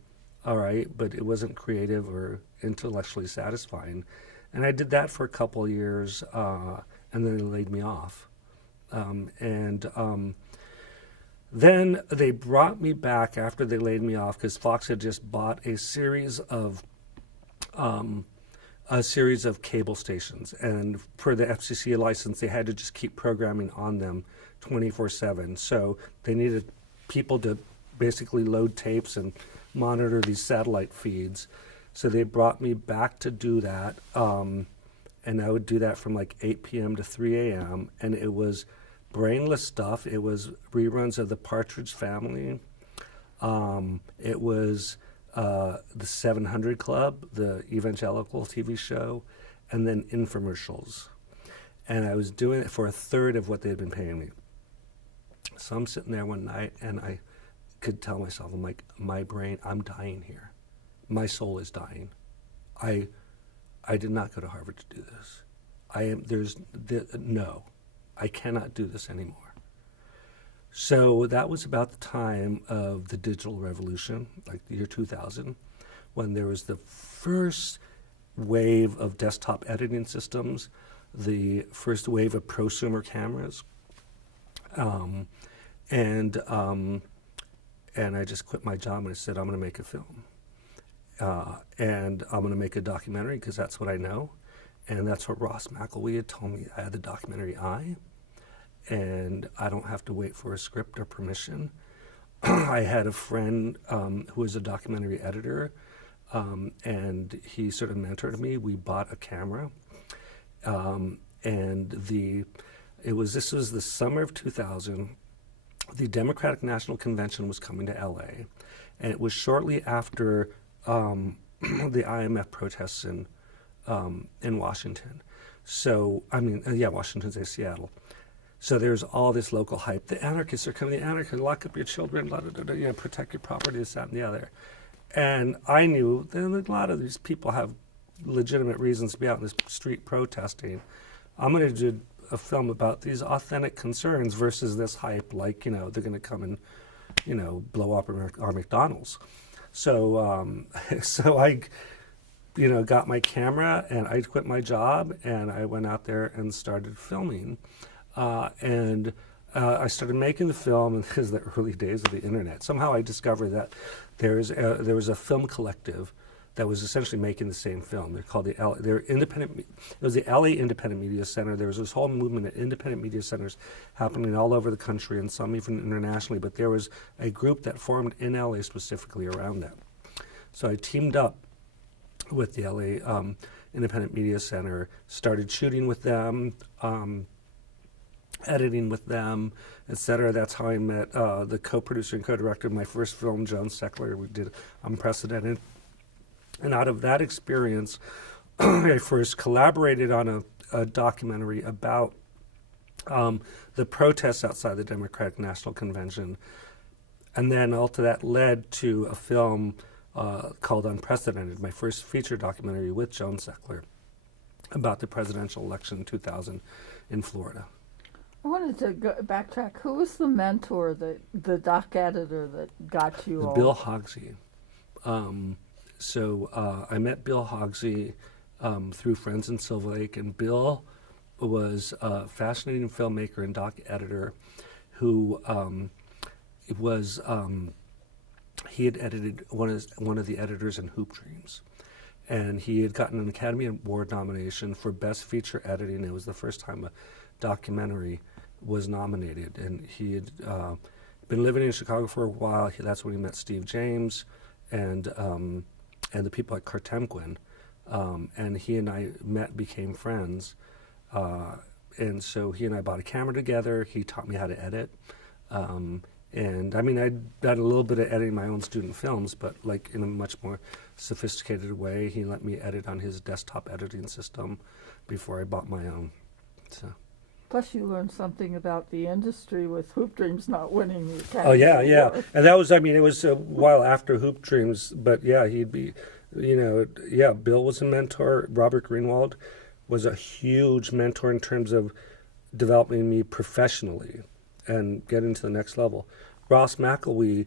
all right, but it wasn't creative or intellectually satisfying. And I did that for a couple of years, and then they laid me off. Then they brought me back after they laid me off, because Fox had just bought a series of cable stations, and per the FCC license, they had to just keep programming on them 24/7. So they needed people to basically load tapes and monitor these satellite feeds. So they brought me back to do that, and I would do that from like 8 p.m. to 3 a.m., and it was brainless stuff. It was reruns of The Partridge Family. It was the 700 Club, the evangelical TV show, and then infomercials. And I was doing it for a third of what they had been paying me. So I'm sitting there one night, and I could tell myself, I'm like, my brain, I'm dying here. My soul is dying. I did not go to Harvard to do this. No, I cannot do this anymore. So that was about the time of the digital revolution, like the year 2000, when there was the first wave of desktop editing systems, the first wave of prosumer cameras, and I just quit my job and I said, I'm going to make a film. And I'm going to make a documentary because that's what I know. And that's what Ross McElwee had told me. I had the documentary eye, and I don't have to wait for a script or permission. I had a friend who was a documentary editor, and he sort of mentored me. We bought a camera, and this was the summer of 2000. The Democratic National Convention was coming to LA, and it was shortly after the IMF protests in Washington. So, Washington's in Seattle. So there's all this local hype. The anarchists are coming. The anarchists, lock up your children, protect your property, this, that, and the other. And I knew that a lot of these people have legitimate reasons to be out in the street protesting. I'm going to do a film about these authentic concerns versus this hype, like, they're going to come and, blow up our McDonald's. So, so I, got my camera and I quit my job and I went out there and started filming. I started making the film, and this is the early days of the internet. Somehow I discovered that there was a film collective that was essentially making the same film. They're called they're independent. It was the LA Independent Media Center. There was this whole movement of independent media centers happening all over the country and some even internationally. But there was a group that formed in LA specifically around that. So I teamed up with the LA Independent Media Center, started shooting with them, editing with them, etc. That's how I met the co-producer and co-director of my first film, Joan Seckler. We did Unprecedented. And out of that experience, I first collaborated on a documentary about the protests outside the Democratic National Convention. And then all to that led to a film called Unprecedented, my first feature documentary with Joan Seckler about the presidential election in 2000 in Florida. I wanted to backtrack. Who was the mentor, the doc editor that got you all? Bill Hogsey. I met Bill Hogsey through friends in Silver Lake, and Bill was a fascinating filmmaker and doc editor who he had edited one of the editors in Hoop Dreams, and he had gotten an Academy Award nomination for Best Feature Editing. It was the first time a documentary was nominated, and he had been living in Chicago for a while. That's when he met Steve James and the people at Cartemquin, and he and I became friends, and so he and I bought a camera together. He taught me how to edit. And I mean, I'd done a little bit of editing my own student films, but like in a much more sophisticated way. He let me edit on his desktop editing system before I bought my own. So. Plus, you learned something about the industry with Hoop Dreams not winning the Academy yeah. Award. And that was, I mean, it was a while after Hoop Dreams, but yeah, he'd be, Bill was a mentor. Robert Greenwald was a huge mentor in terms of developing me professionally and getting to the next level. Ross McElwee,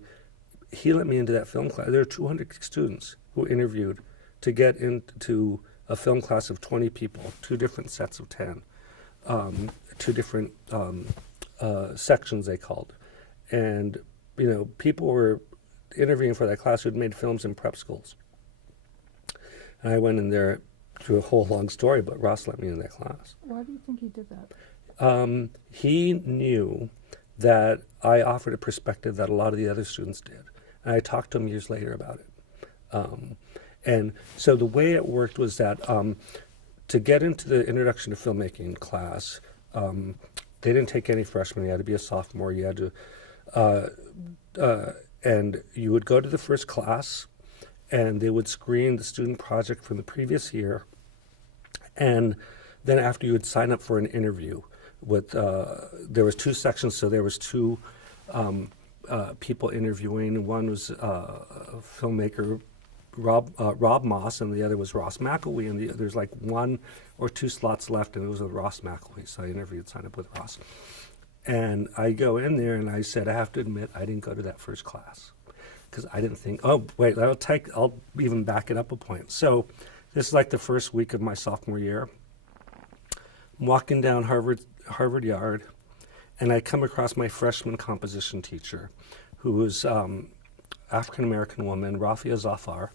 he let me into that film class. There were 200 students who interviewed to get into a film class of 20 people, 2 different sets of 10, 2 different sections they called. And, people were interviewing for that class who'd made films in prep schools. And I went in there through a whole long story, but Ross let me in that class. Why do you think he did that? He knew that I offered a perspective that a lot of the other students did. And I talked to him years later about it. And so the way it worked was that to get into the Introduction to Filmmaking class, they didn't take any freshmen. You had to be a sophomore. You had to, and you would go to the first class, and they would screen the student project from the previous year. And then after, you would sign up for an interview with, there was 2 sections, so there was 2 people interviewing. One was a filmmaker, Rob Moss, and the other was Ross McElwee, and there's like 1 or 2 slots left, and it was with Ross McElwee, so I interviewed, signed up with Ross. And I go in there, and I said, I have to admit, I didn't go to that first class, because I didn't think, I'll even back it up a point. So this is like the first week of my sophomore year. I'm walking down Harvard Yard, and I come across my freshman composition teacher, who was African-American woman, Rafia Zafar,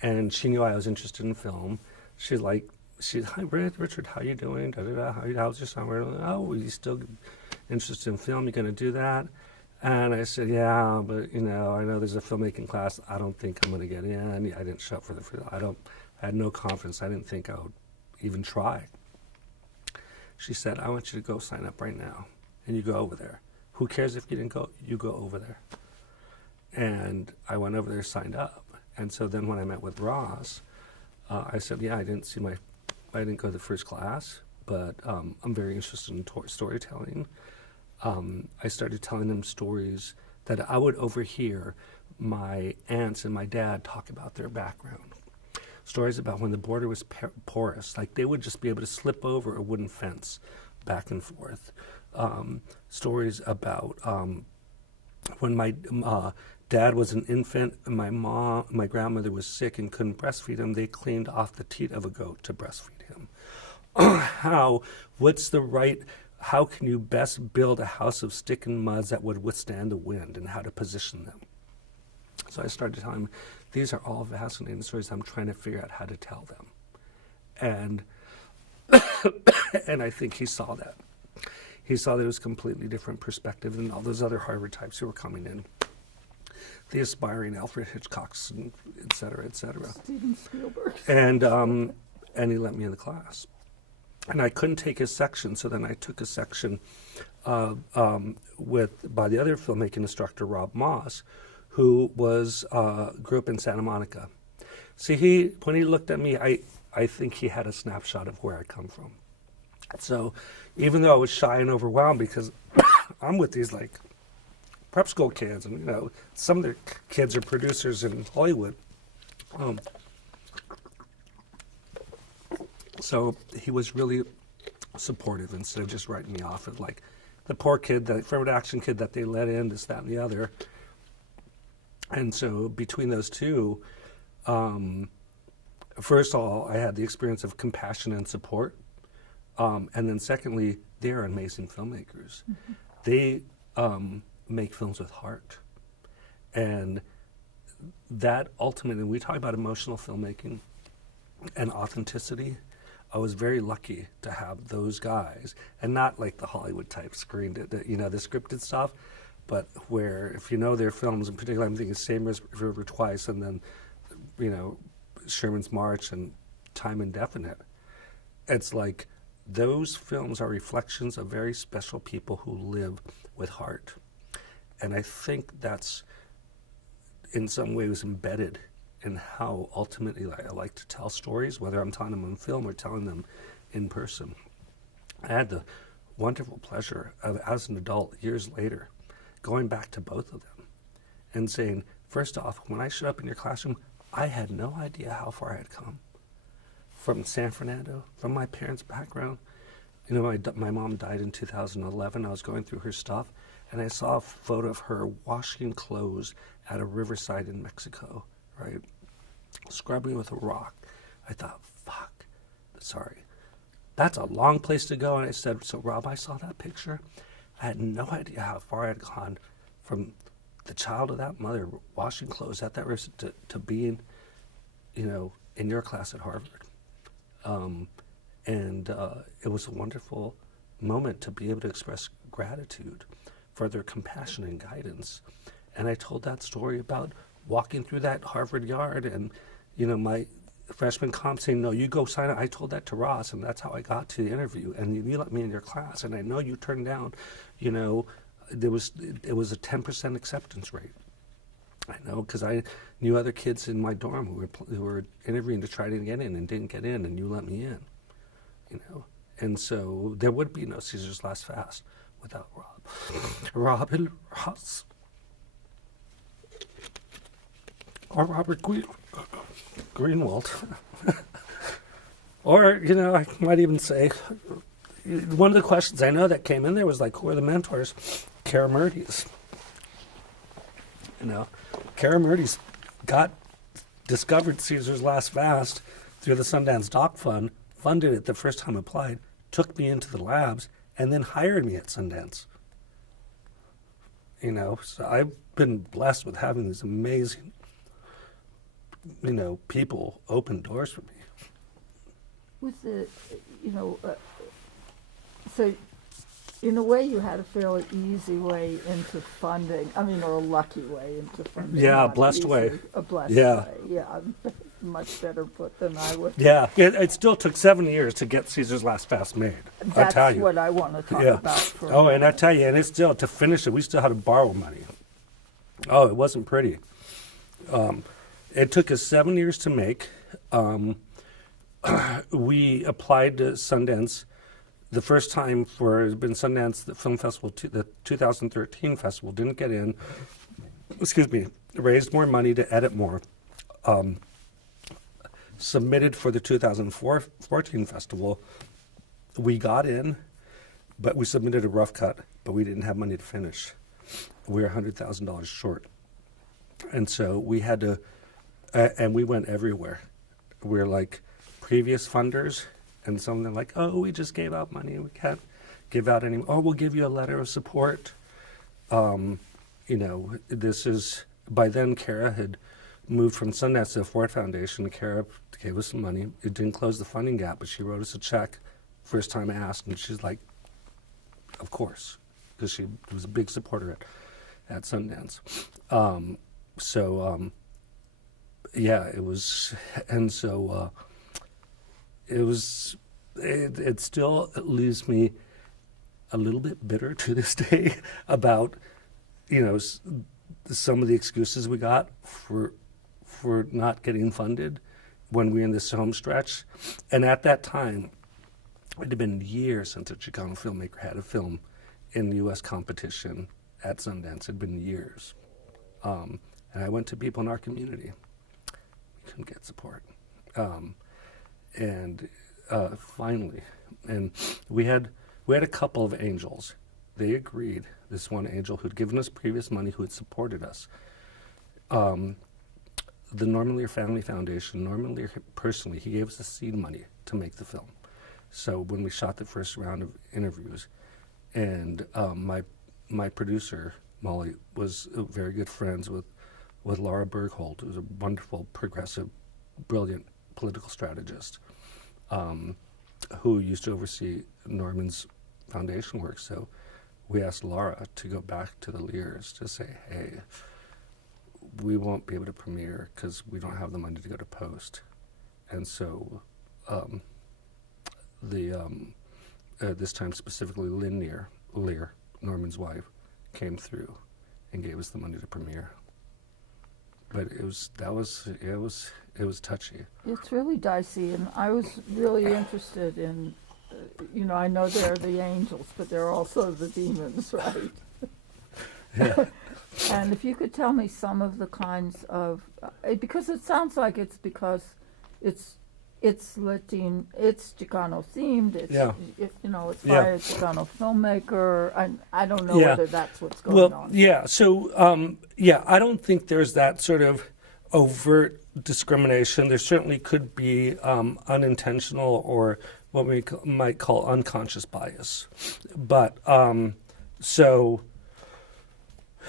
and she knew I was interested in film. She's hi, Richard, how you doing? How's your summer? Oh, are you still interested in film? You going to do that? And I said, yeah, but I know there's a filmmaking class. I don't think I'm going to get in. I didn't show up for I had no confidence. I didn't think I would even try. She said, I want you to go sign up right now, and you go over there. Who cares if you didn't go? You go over there. And I went over there, signed up. And so then when I met with Ross, I said, yeah, I didn't go to the first class, but I'm very interested in storytelling. I started telling them stories that I would overhear my aunts and my dad talk about their background. Stories about when the border was porous, like they would just be able to slip over a wooden fence back and forth. Stories about when my dad was an infant and my grandmother was sick and couldn't breastfeed him, they cleaned off the teat of a goat to breastfeed him. How can you best build a house of stick and muds that would withstand the wind, and how to position them? So I started telling him, these are all fascinating stories. I'm trying to figure out how to tell them. And and I think he saw that. He saw that it was a completely different perspective than all those other Harvard types who were coming in. The aspiring Alfred Hitchcocks, and et cetera, et cetera. Steven Spielberg. And he let me in the class. And I couldn't take his section, so then I took a section by the other filmmaking instructor, Rob Moss, who grew up in Santa Monica. See, when he looked at me, I think he had a snapshot of where I come from. So even though I was shy and overwhelmed because I'm with these like prep school kids, and some of their kids are producers in Hollywood. So he was really supportive instead of just writing me off as like the poor kid, the affirmative action kid that they let in, this, that, and the other. And so between those two, first of all, I had the experience of compassion and support. And then secondly, they're amazing filmmakers. Mm-hmm. They make films with heart. And that ultimately, we talk about emotional filmmaking and authenticity. I was very lucky to have those guys, and not like the Hollywood type screened it, the scripted stuff, but where if you know their films, in particular, I'm thinking Same River Twice, and then, Sherman's March and Time Indefinite. It's like those films are reflections of very special people who live with heart. And I think that's in some ways embedded in how ultimately I like to tell stories, whether I'm telling them on film or telling them in person. I had the wonderful pleasure of, as an adult, years later, going back to both of them and saying, first off, when I showed up in your classroom, I had no idea how far I had come from San Fernando, from my parents' background. My mom died in 2011. I was going through her stuff, and I saw a photo of her washing clothes at a riverside in Mexico, right? Scrubbing with a rock. I thought, fuck, sorry. That's a long place to go. And I said, so Rob, I saw that picture. I had no idea how far I had gone from the child of that mother washing clothes at that river to being, in your class at Harvard. It was a wonderful moment to be able to express gratitude for their compassion and guidance. And I told that story about walking through that Harvard yard and, my freshman comp saying, no, you go sign up. I told that to Ross, and that's how I got to the interview. And you let me in your class, and I know you turned down, it was a 10% acceptance rate. I know, because I knew other kids in my dorm who were interviewing to try to get in and didn't get in, and you let me in, And so there would be no Caesar's Last Fast without Rob and Ross. Or Robert Greenwald. Or, I might even say, one of the questions I know that came in there was like, who are the mentors? Kara Murdy's. Kara Murdy's discovered Caesar's Last Fast through the Sundance Doc Fund, funded it the first time I applied, took me into the labs, and then hired me at Sundance. So I've been blessed with having these amazing, people open doors for me. With the, so in a way you had a fairly easy way into funding, or a lucky way into funding. Yeah, a blessed way. A blessed way, yeah. Much better put than I would. Yeah, it still took 7 years to get Caesar's Last Fast made. That's I tell you. what I want to talk about. And I tell you, and it's still, to finish it, we still had to borrow money. Oh, it wasn't pretty. It took us 7 years to make. We applied to Sundance the first time for, it had been Sundance, the film festival, the 2013 festival, didn't get in. Raised more money to edit more. Submitted for the 2014 festival. We got in, but we submitted a rough cut, but we didn't have money to finish. We were $100,000 short. And so we had to, and we went everywhere. We're like previous funders, and some of them like, oh, we just gave out money, we can't give out any, oh, we'll give you a letter of support. This is, by then Kara had moved from Sundance to the Ford Foundation. Kara gave us some money. It didn't close the funding gap, but she wrote us a check first time I asked, and she's like, of course, because she was a big supporter at Sundance. It was, and so it still leaves me a little bit bitter to this day about, some of the excuses we got for not getting funded. when we were in this home stretch. And at that time, it had been years since a Chicano filmmaker had a film in the U.S. competition at Sundance. It had been years. And I went to people in our community. We couldn't get support. Finally, and we had a couple of angels. They agreed. This one angel who'd given us previous money, who had supported us. The Norman Lear Family Foundation, Norman Lear personally, he gave us the seed money to make the film. So when we shot the first round of interviews, and my producer, Molly, was very good friends with Laura Bergholt, who's a wonderful, progressive, brilliant political strategist, who used to oversee Norman's foundation work. So we asked Laura to go back to the Lears to say, hey, we won't be able to premiere because we don't have the money to go to post. And so this time specifically Lynn Lear, Norman's wife, came through and gave us the money to premiere. But it was touchy. It's really dicey, and I was really interested in, I know they're the angels, but they're also the demons, right? Yeah. And if you could tell me some of the kinds of, because it sounds like it's because it's Latin, it's Chicano themed. It's it's by a Chicano filmmaker. I don't know whether that's what's going on. Yeah. So I don't think there's that sort of overt discrimination. There certainly could be unintentional or what we might call unconscious bias. But so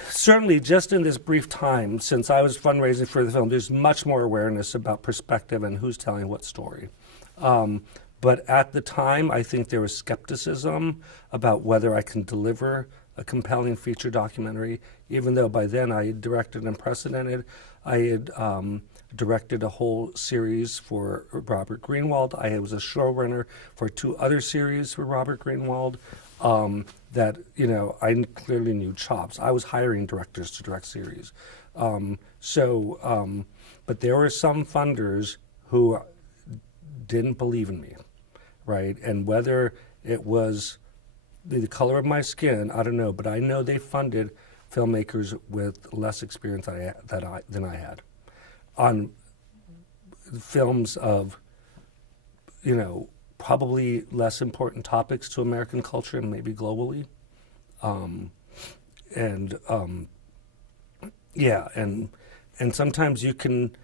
certainly just in this brief time since I was fundraising for the film, there's much more awareness about perspective and who's telling what story. But at the time, I think there was skepticism about whether I can deliver a compelling feature documentary, even though by then I had directed Unprecedented. I had directed a whole series for Robert Greenwald. I was a showrunner for 2 other series for Robert Greenwald. That I clearly knew chops. I was hiring directors to direct series. But there were some funders who didn't believe in me, right? And whether it was the color of my skin, I don't know, but I know they funded filmmakers with less experience than I had on films of, probably less important topics to American culture and maybe globally. And sometimes you can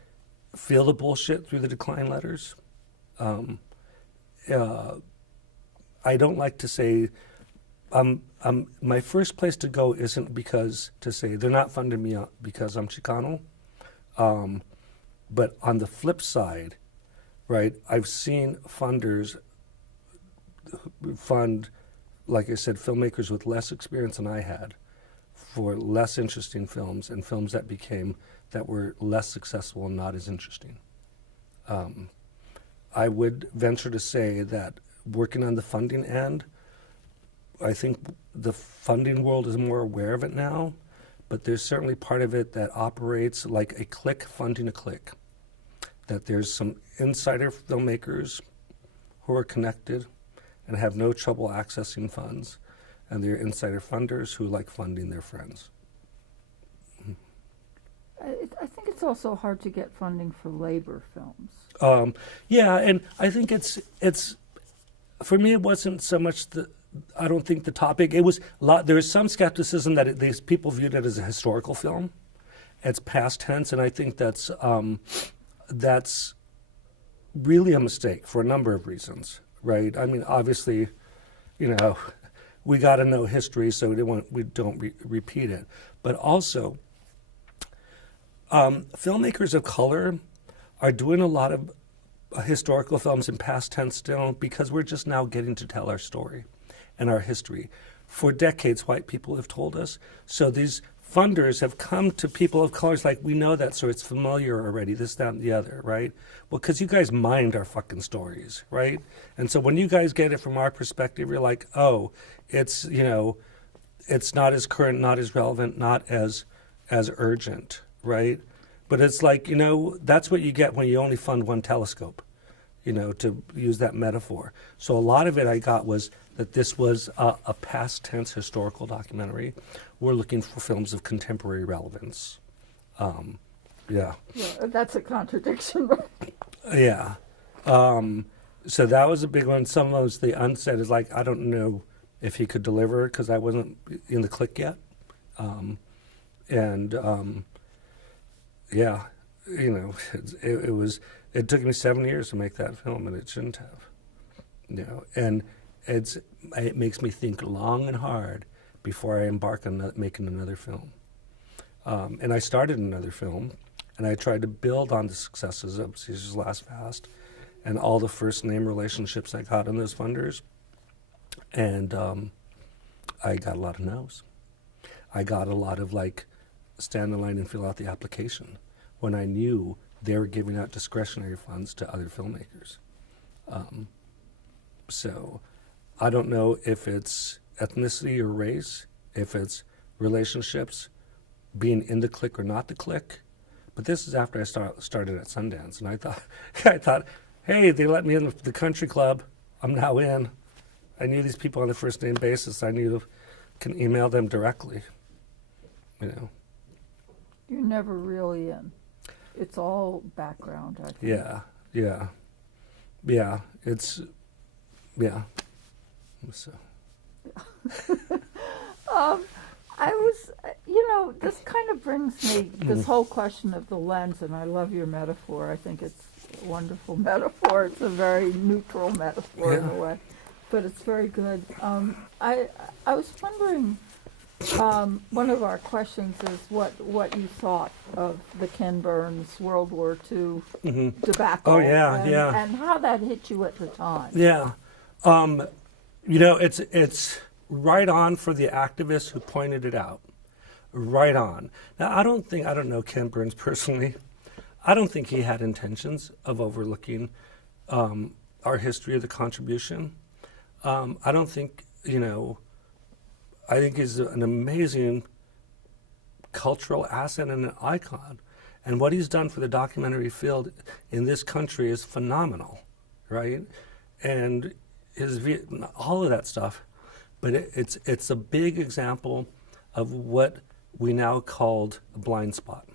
feel the bullshit through the decline letters. I don't like to say, my first place to go isn't because to say they're not funding me because I'm Chicano. But on the flip side, right, I've seen funders fund, like I said, filmmakers with less experience than I had for less interesting films and films that were less successful and not as interesting. I would venture to say that working on the funding end, I think the funding world is more aware of it now, but there's certainly part of it that operates like a clique funding a clique. That there's some insider filmmakers who are connected and have no trouble accessing funds, and there are insider funders who like funding their friends. I think it's also hard to get funding for labor films. And I think it's for me it wasn't so much I don't think the topic. It was there was some skepticism that these people viewed it as a historical film. It's past tense, and I think that's really a mistake for a number of reasons, right? I mean, obviously, we got to know history so we don't repeat it. But also, filmmakers of color are doing a lot of historical films in past tense still because we're just now getting to tell our story and our history. For decades, white people have told us. So these funders have come to people of color like, we know that, so it's familiar already, this, that, and the other, right? Well, because you guys mind our fucking stories, right? And so when you guys get it from our perspective, you're like, oh, it's, it's not as current, not as relevant, not as urgent, right? But it's like, that's what you get when you only fund one telescope, to use that metaphor. So a lot of it I got was that this was a past tense historical documentary. We're looking for films of contemporary relevance. Yeah. Yeah, that's a contradiction. Yeah. So that was a big one. Some of those, the unsaid is like, I don't know if he could deliver because I wasn't in the clique yet. Yeah, it took me 7 years to make that film, and it shouldn't have. And it makes me think long and hard before I embark on making another film. And I started another film, and I tried to build on the successes of Caesar's Last Fast and all the first name relationships I got in those funders. And I got a lot of no's. I got a lot of stand in line and fill out the application when I knew they were giving out discretionary funds to other filmmakers. So I don't know if it's ethnicity or race, if it's relationships, being in the clique or not the clique. But this is after I started at Sundance, and I thought, hey, they let me in the country club. I'm now in. I knew these people on a first name basis. I can email them directly. You're never really in. It's all background, I think. Yeah. So. I was, this kind of brings me, this whole question of the lens, and I love your metaphor. I think it's a wonderful metaphor. It's a very neutral metaphor in a way, but it's very good. I was wondering, one of our questions is what you thought of the Ken Burns World War II debacle. Oh, yeah. And how that hit you at the time. Yeah. It's right on for the activists who pointed it out. Right on. Now, I don't know Ken Burns personally. I don't think he had intentions of overlooking our history of the contribution. I don't think, I think he's an amazing cultural asset and an icon. And what he's done for the documentary field in this country is phenomenal, right? And all of that stuff. But it's a big example of what we now called a blind spot.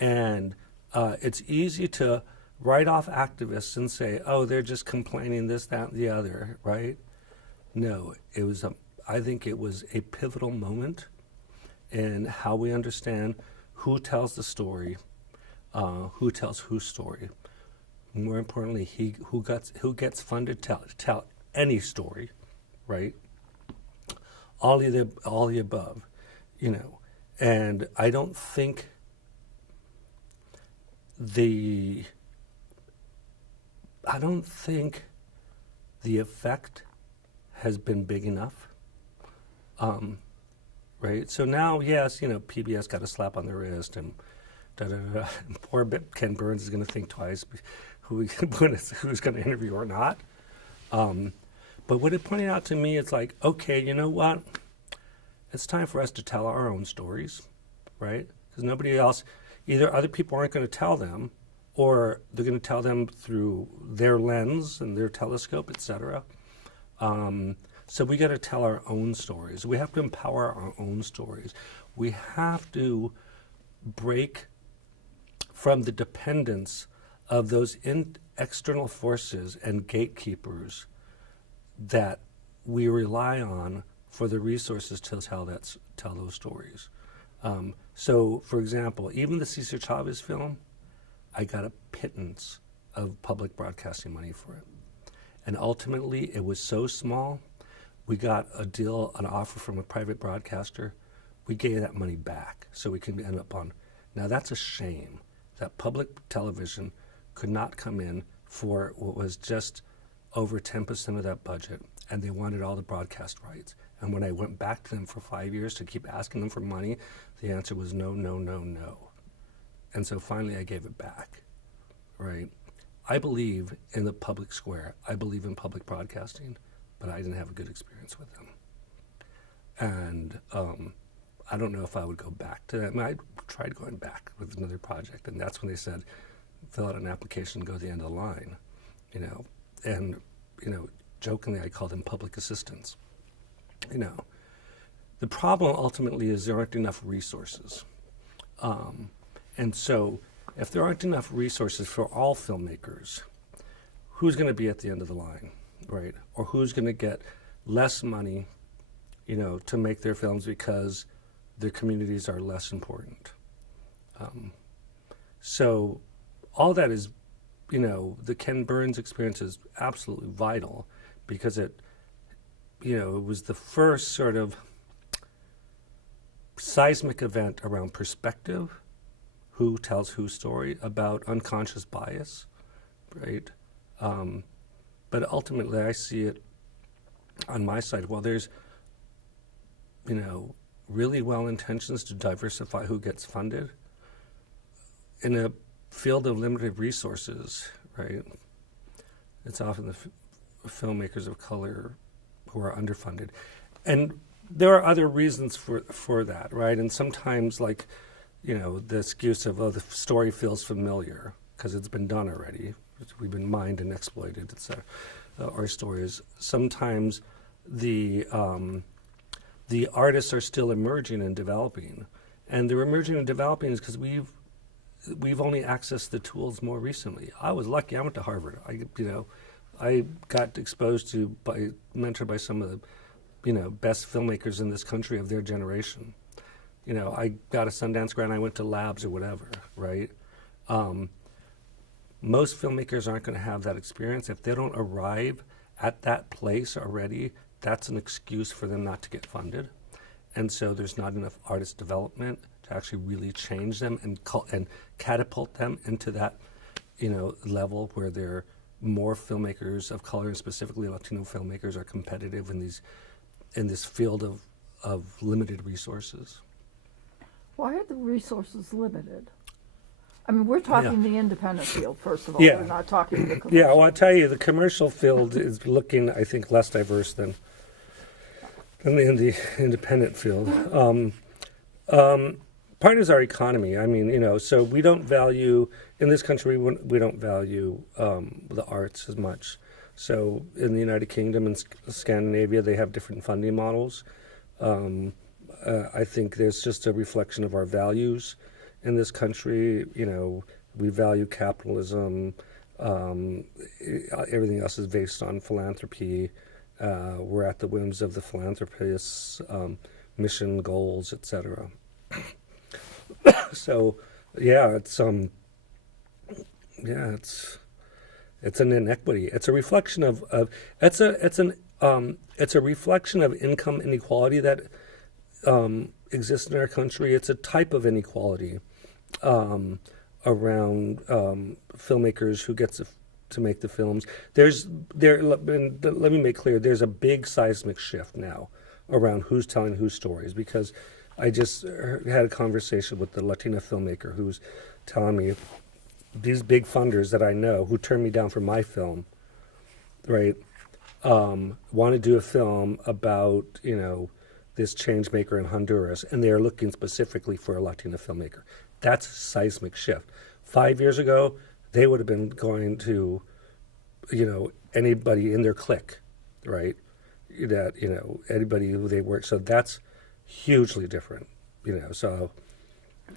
It's easy to write off activists and say, oh, they're just complaining this, that, and the other, right? No, I think it was a pivotal moment in how we understand who tells the story, who tells whose story. More importantly, who gets funded to tell any story, right? All the above, And I don't think the effect has been big enough, right? So now, yes, PBS got a slap on the wrist, and poor Ken Burns is going to think twice who's going to interview or not. But what it pointed out to me, it's like, okay, you know what? It's time for us to tell our own stories, right? Because nobody else, either other people aren't going to tell them, or they're going to tell them through their lens and their telescope, etc. So we got to tell our own stories. We have to empower our own stories. We have to break from the dependence of those external forces and gatekeepers that we rely on for the resources to tell those stories. So, for example, even the Cesar Chavez film, I got a pittance of public broadcasting money for it. And ultimately, it was so small, we got an offer from a private broadcaster. We gave that money back so we can end up on. Now, that's a shame that public television could not come in for what was just over 10% of that budget, and they wanted all the broadcast rights. And when I went back to them for 5 years to keep asking them for money, the answer was no, no, no, no. And so finally I gave it back, right? I believe in the public square. I believe in public broadcasting, but I didn't have a good experience with them. And I don't know if I would go back to that. tried going back with another project, and that's when they said, fill out an application, go to the end of the line, and jokingly I called them public assistants. The problem ultimately is there aren't enough resources, and so if there aren't enough resources for all filmmakers, who's going to be at the end of the line, right? Or who's going to get less money, to make their films because their communities are less important. So all that is, the Ken Burns experience is absolutely vital because it was the first sort of seismic event around perspective, who tells whose story, about unconscious bias, right? But ultimately I see it on my side. Well, there's, really well intentions to diversify who gets funded in a field of limited resources, right? It's often the filmmakers of color who are underfunded. And there are other reasons for that, right? And sometimes, the excuse of, the story feels familiar because it's been done already. We've been mined and exploited, etc. Our stories. Sometimes the artists are still emerging and developing, and they're emerging and developing is because we've only accessed the tools more recently. I was lucky. I went to Harvard. I got exposed to mentored by some of the best filmmakers in this country of their generation. I got a Sundance grant. I went to labs or whatever, right? Most filmmakers aren't going to have that experience. If they don't arrive at that place already, that's an excuse for them not to get funded. And so there's not enough artist development to actually really change them and catapult them into that, level where they're more filmmakers of color, and specifically Latino filmmakers, are competitive in this field of limited resources. Why are the resources limited? I mean, we're talking the independent field, first of all. Yeah. We're not talking the commercial. Yeah, well, I'll tell you, the commercial field is looking, I think, less diverse than in the independent field. Part is our economy. I mean, so we don't value, in this country, we don't value the arts as much. So in the United Kingdom and Scandinavia, they have different funding models. I think there's just a reflection of our values in this country. We value capitalism. Everything else is based on philanthropy. We're at the whims of the philanthropists, mission goals, etc. So, it's an inequity. It's a reflection of it's a reflection of income inequality that exists in our country. It's a type of inequality around filmmakers who gets to make the films. Let me make clear, there's a big seismic shift now around who's telling whose stories, because I just had a conversation with the Latina filmmaker who's telling me these big funders that I know who turned me down for my film, right, want to do a film about, this change maker in Honduras, and they are looking specifically for a Latina filmmaker. That's a seismic shift. 5 years ago, they would have been going to, anybody in their clique, right? Anybody who they work. So that's hugely different, so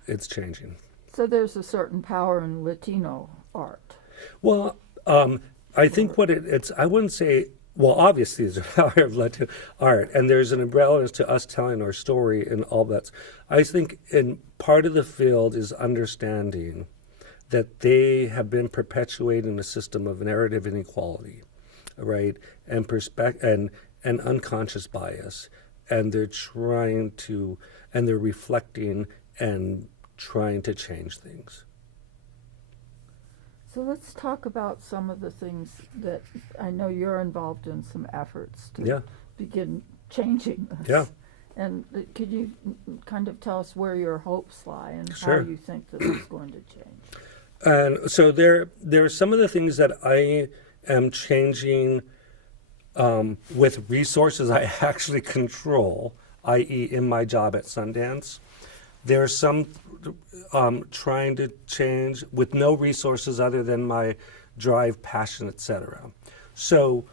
it's changing. So there's a certain power in Latino art. Well, I think what it's, I wouldn't say, well, obviously there's a power of Latino art, and there's an relevance to us telling our story and all that. I think in part of the field is understanding that they have been perpetuating a system of narrative inequality, right, and and unconscious bias, and they're reflecting and trying to change things. So let's talk about some of the things that I know you're involved in, some efforts to begin changing this. Yeah. And could you kind of tell us where your hopes lie and Sure. how you think that it's going to change? And so there are some of the things that I am changing with resources I actually control, i.e. in my job at Sundance. There's some trying to change with no resources other than my drive, passion, etc. So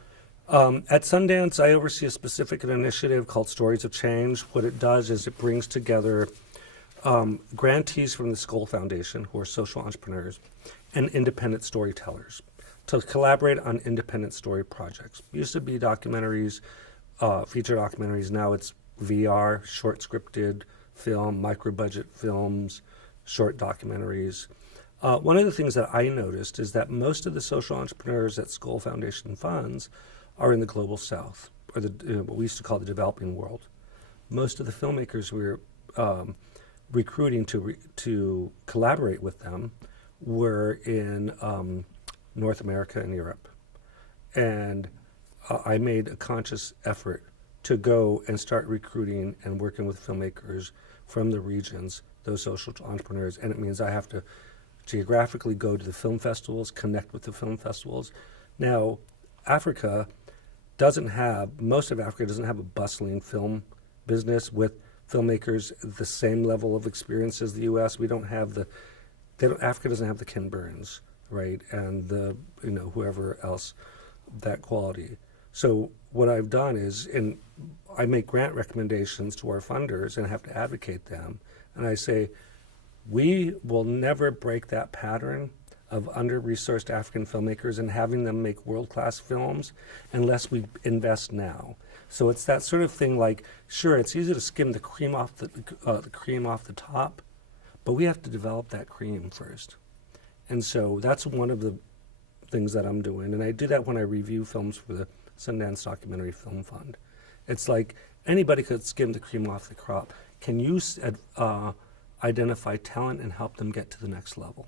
at Sundance, I oversee a specific initiative called Stories of Change. What it does is it brings together grantees from the Skoll Foundation, who are social entrepreneurs, and independent storytellers to collaborate on independent story projects. It used to be documentaries, feature documentaries. Now it's VR, short scripted film, micro-budget films, short documentaries. One of the things that I noticed is that most of the social entrepreneurs that Skoll Foundation funds are in the global south, or what we used to call the developing world. Most of the filmmakers we're recruiting to collaborate with them were in North America and Europe. And I made a conscious effort to go and start recruiting and working with filmmakers from the regions, those social entrepreneurs. And it means I have to geographically go to the film festivals, connect with the film festivals. Now, most of Africa doesn't have a bustling film business with filmmakers the same level of experience as the U.S. We don't have Africa doesn't have the Ken Burns, right, and whoever else that quality. So what I've done is, I make grant recommendations to our funders and have to advocate them, and I say, we will never break that pattern of under-resourced African filmmakers and having them make world-class films unless we invest now. So it's that sort of thing like, sure, it's easy to skim the cream off the top, but we have to develop that cream first. And so that's one of the things that I'm doing. And I do that when I review films for the Sundance Documentary Film Fund. It's like anybody could skim the cream off the crop. Can you identify talent and help them get to the next level,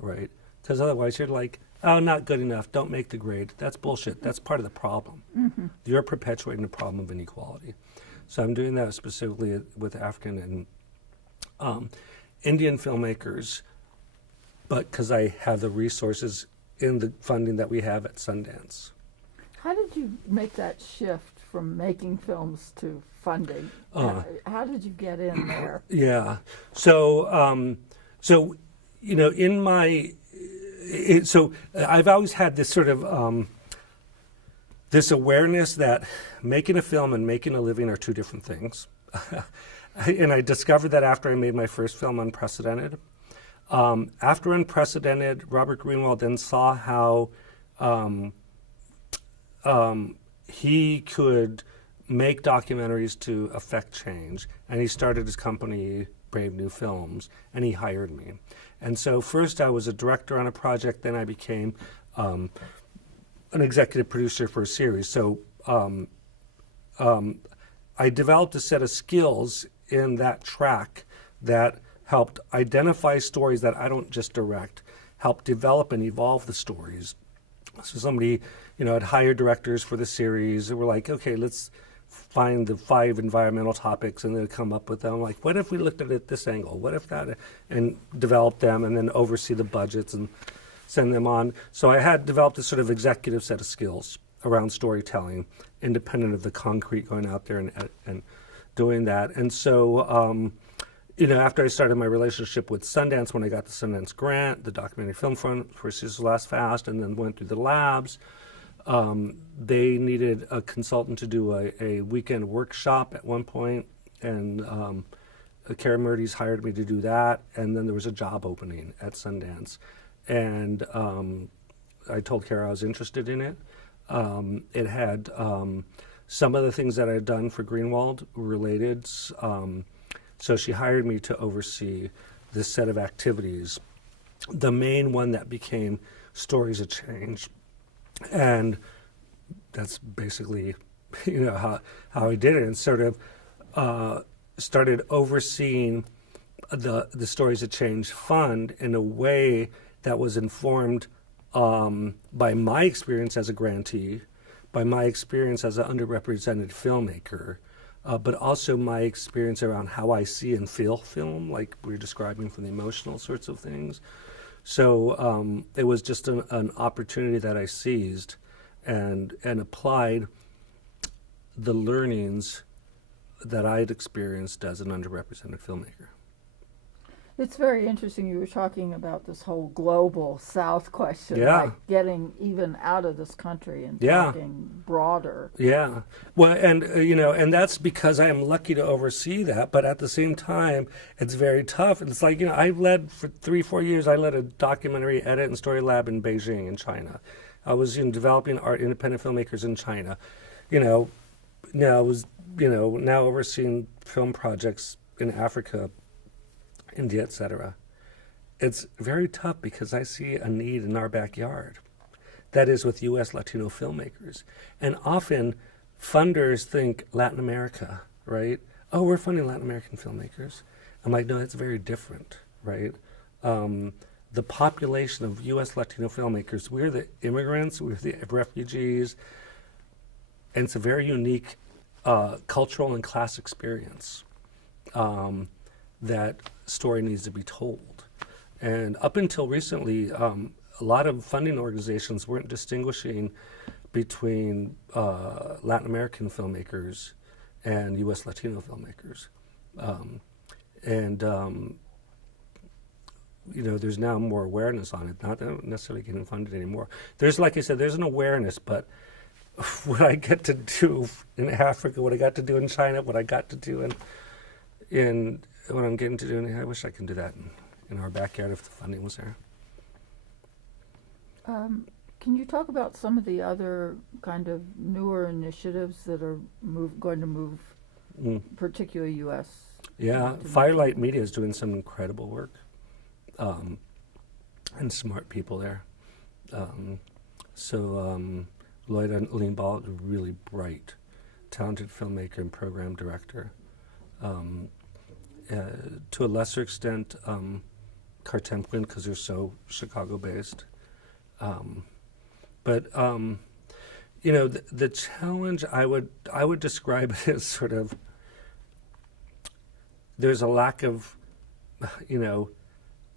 right? Because otherwise you're like, oh, not good enough, don't make the grade. That's bullshit. That's part of the problem. Mm-hmm. You're perpetuating the problem of inequality. So I'm doing that specifically with African and Indian filmmakers, but because I have the resources in the funding that we have at Sundance. How did you make that shift from making films to funding? How did you get in there? Yeah. So, in my... So I've always had this sort of this awareness that making a film and making a living are two different things. And I discovered that after I made my first film, Unprecedented. After Unprecedented, Robert Greenwald then saw how he could make documentaries to affect change, and he started his company, Brave New Films, and he hired me. And so first I was a director on a project, then I became an executive producer for a series. So I developed a set of skills in that track that helped identify stories that I don't just direct, helped develop and evolve the stories. So somebody, had hired directors for the series and were like, okay, let's find the 5 environmental topics and then come up with them. Like, what if we looked at it this angle? What if that? And develop them and then oversee the budgets and send them on. So I had developed a sort of executive set of skills around storytelling, independent of the concrete going out there and doing that. And so, after I started my relationship with Sundance, when I got the Sundance grant, the Documentary Film Fund for Cecil's Last Fast, and then went through the labs, they needed a consultant to do a weekend workshop at one point, and Kara Murdy's hired me to do that, and then there was a job opening at Sundance. And I told Kara I was interested in it. It had some of the things that I had done for Greenwald related, so she hired me to oversee this set of activities. The main one that became Stories of Change. And that's basically, how I did it, and sort of started overseeing the Stories of Change Fund in a way that was informed by my experience as a grantee, by my experience as an underrepresented filmmaker, but also my experience around how I see and feel film, like we were describing from the emotional sorts of things. So it was just an opportunity that I seized and applied the learnings that I had experienced as an underrepresented filmmaker. It's very interesting. You were talking about this whole global South question, Yeah. like getting even out of this country and Yeah. talking broader. Yeah. Well, and and that's because I am lucky to oversee that. But at the same time, it's very tough. It's like, I led for 4 years. I led a documentary edit and story lab in Beijing, in China. I was developing art independent filmmakers in China. Now I was now overseeing film projects in Africa, India, etc. It's very tough because I see a need in our backyard. That is with U.S. Latino filmmakers. And often funders think Latin America, right? Oh, we're funding Latin American filmmakers. I'm like, no, that's very different, right? The population of U.S. Latino filmmakers, we're the immigrants, we're the refugees, and it's a very unique cultural and class experience that story needs to be told. And up until recently, a lot of funding organizations weren't distinguishing between Latin American filmmakers and U.S. Latino filmmakers. There's now more awareness on it, not necessarily getting funded anymore. There's, like I said, there's an awareness, but what I get to do in Africa, what I got to do in China, what I got to do in what I'm getting to do, I wish I could do that in our backyard if the funding was there. Can you talk about some of the other kind of newer initiatives that are going to move, particularly U.S.? Yeah, Firelight Media is doing some incredible work, and smart people there. Lloyd Leanball is a really bright, talented filmmaker and program director. To a lesser extent, Cartemplin, because they're so Chicago-based. The challenge I would describe it as sort of, there's a lack of,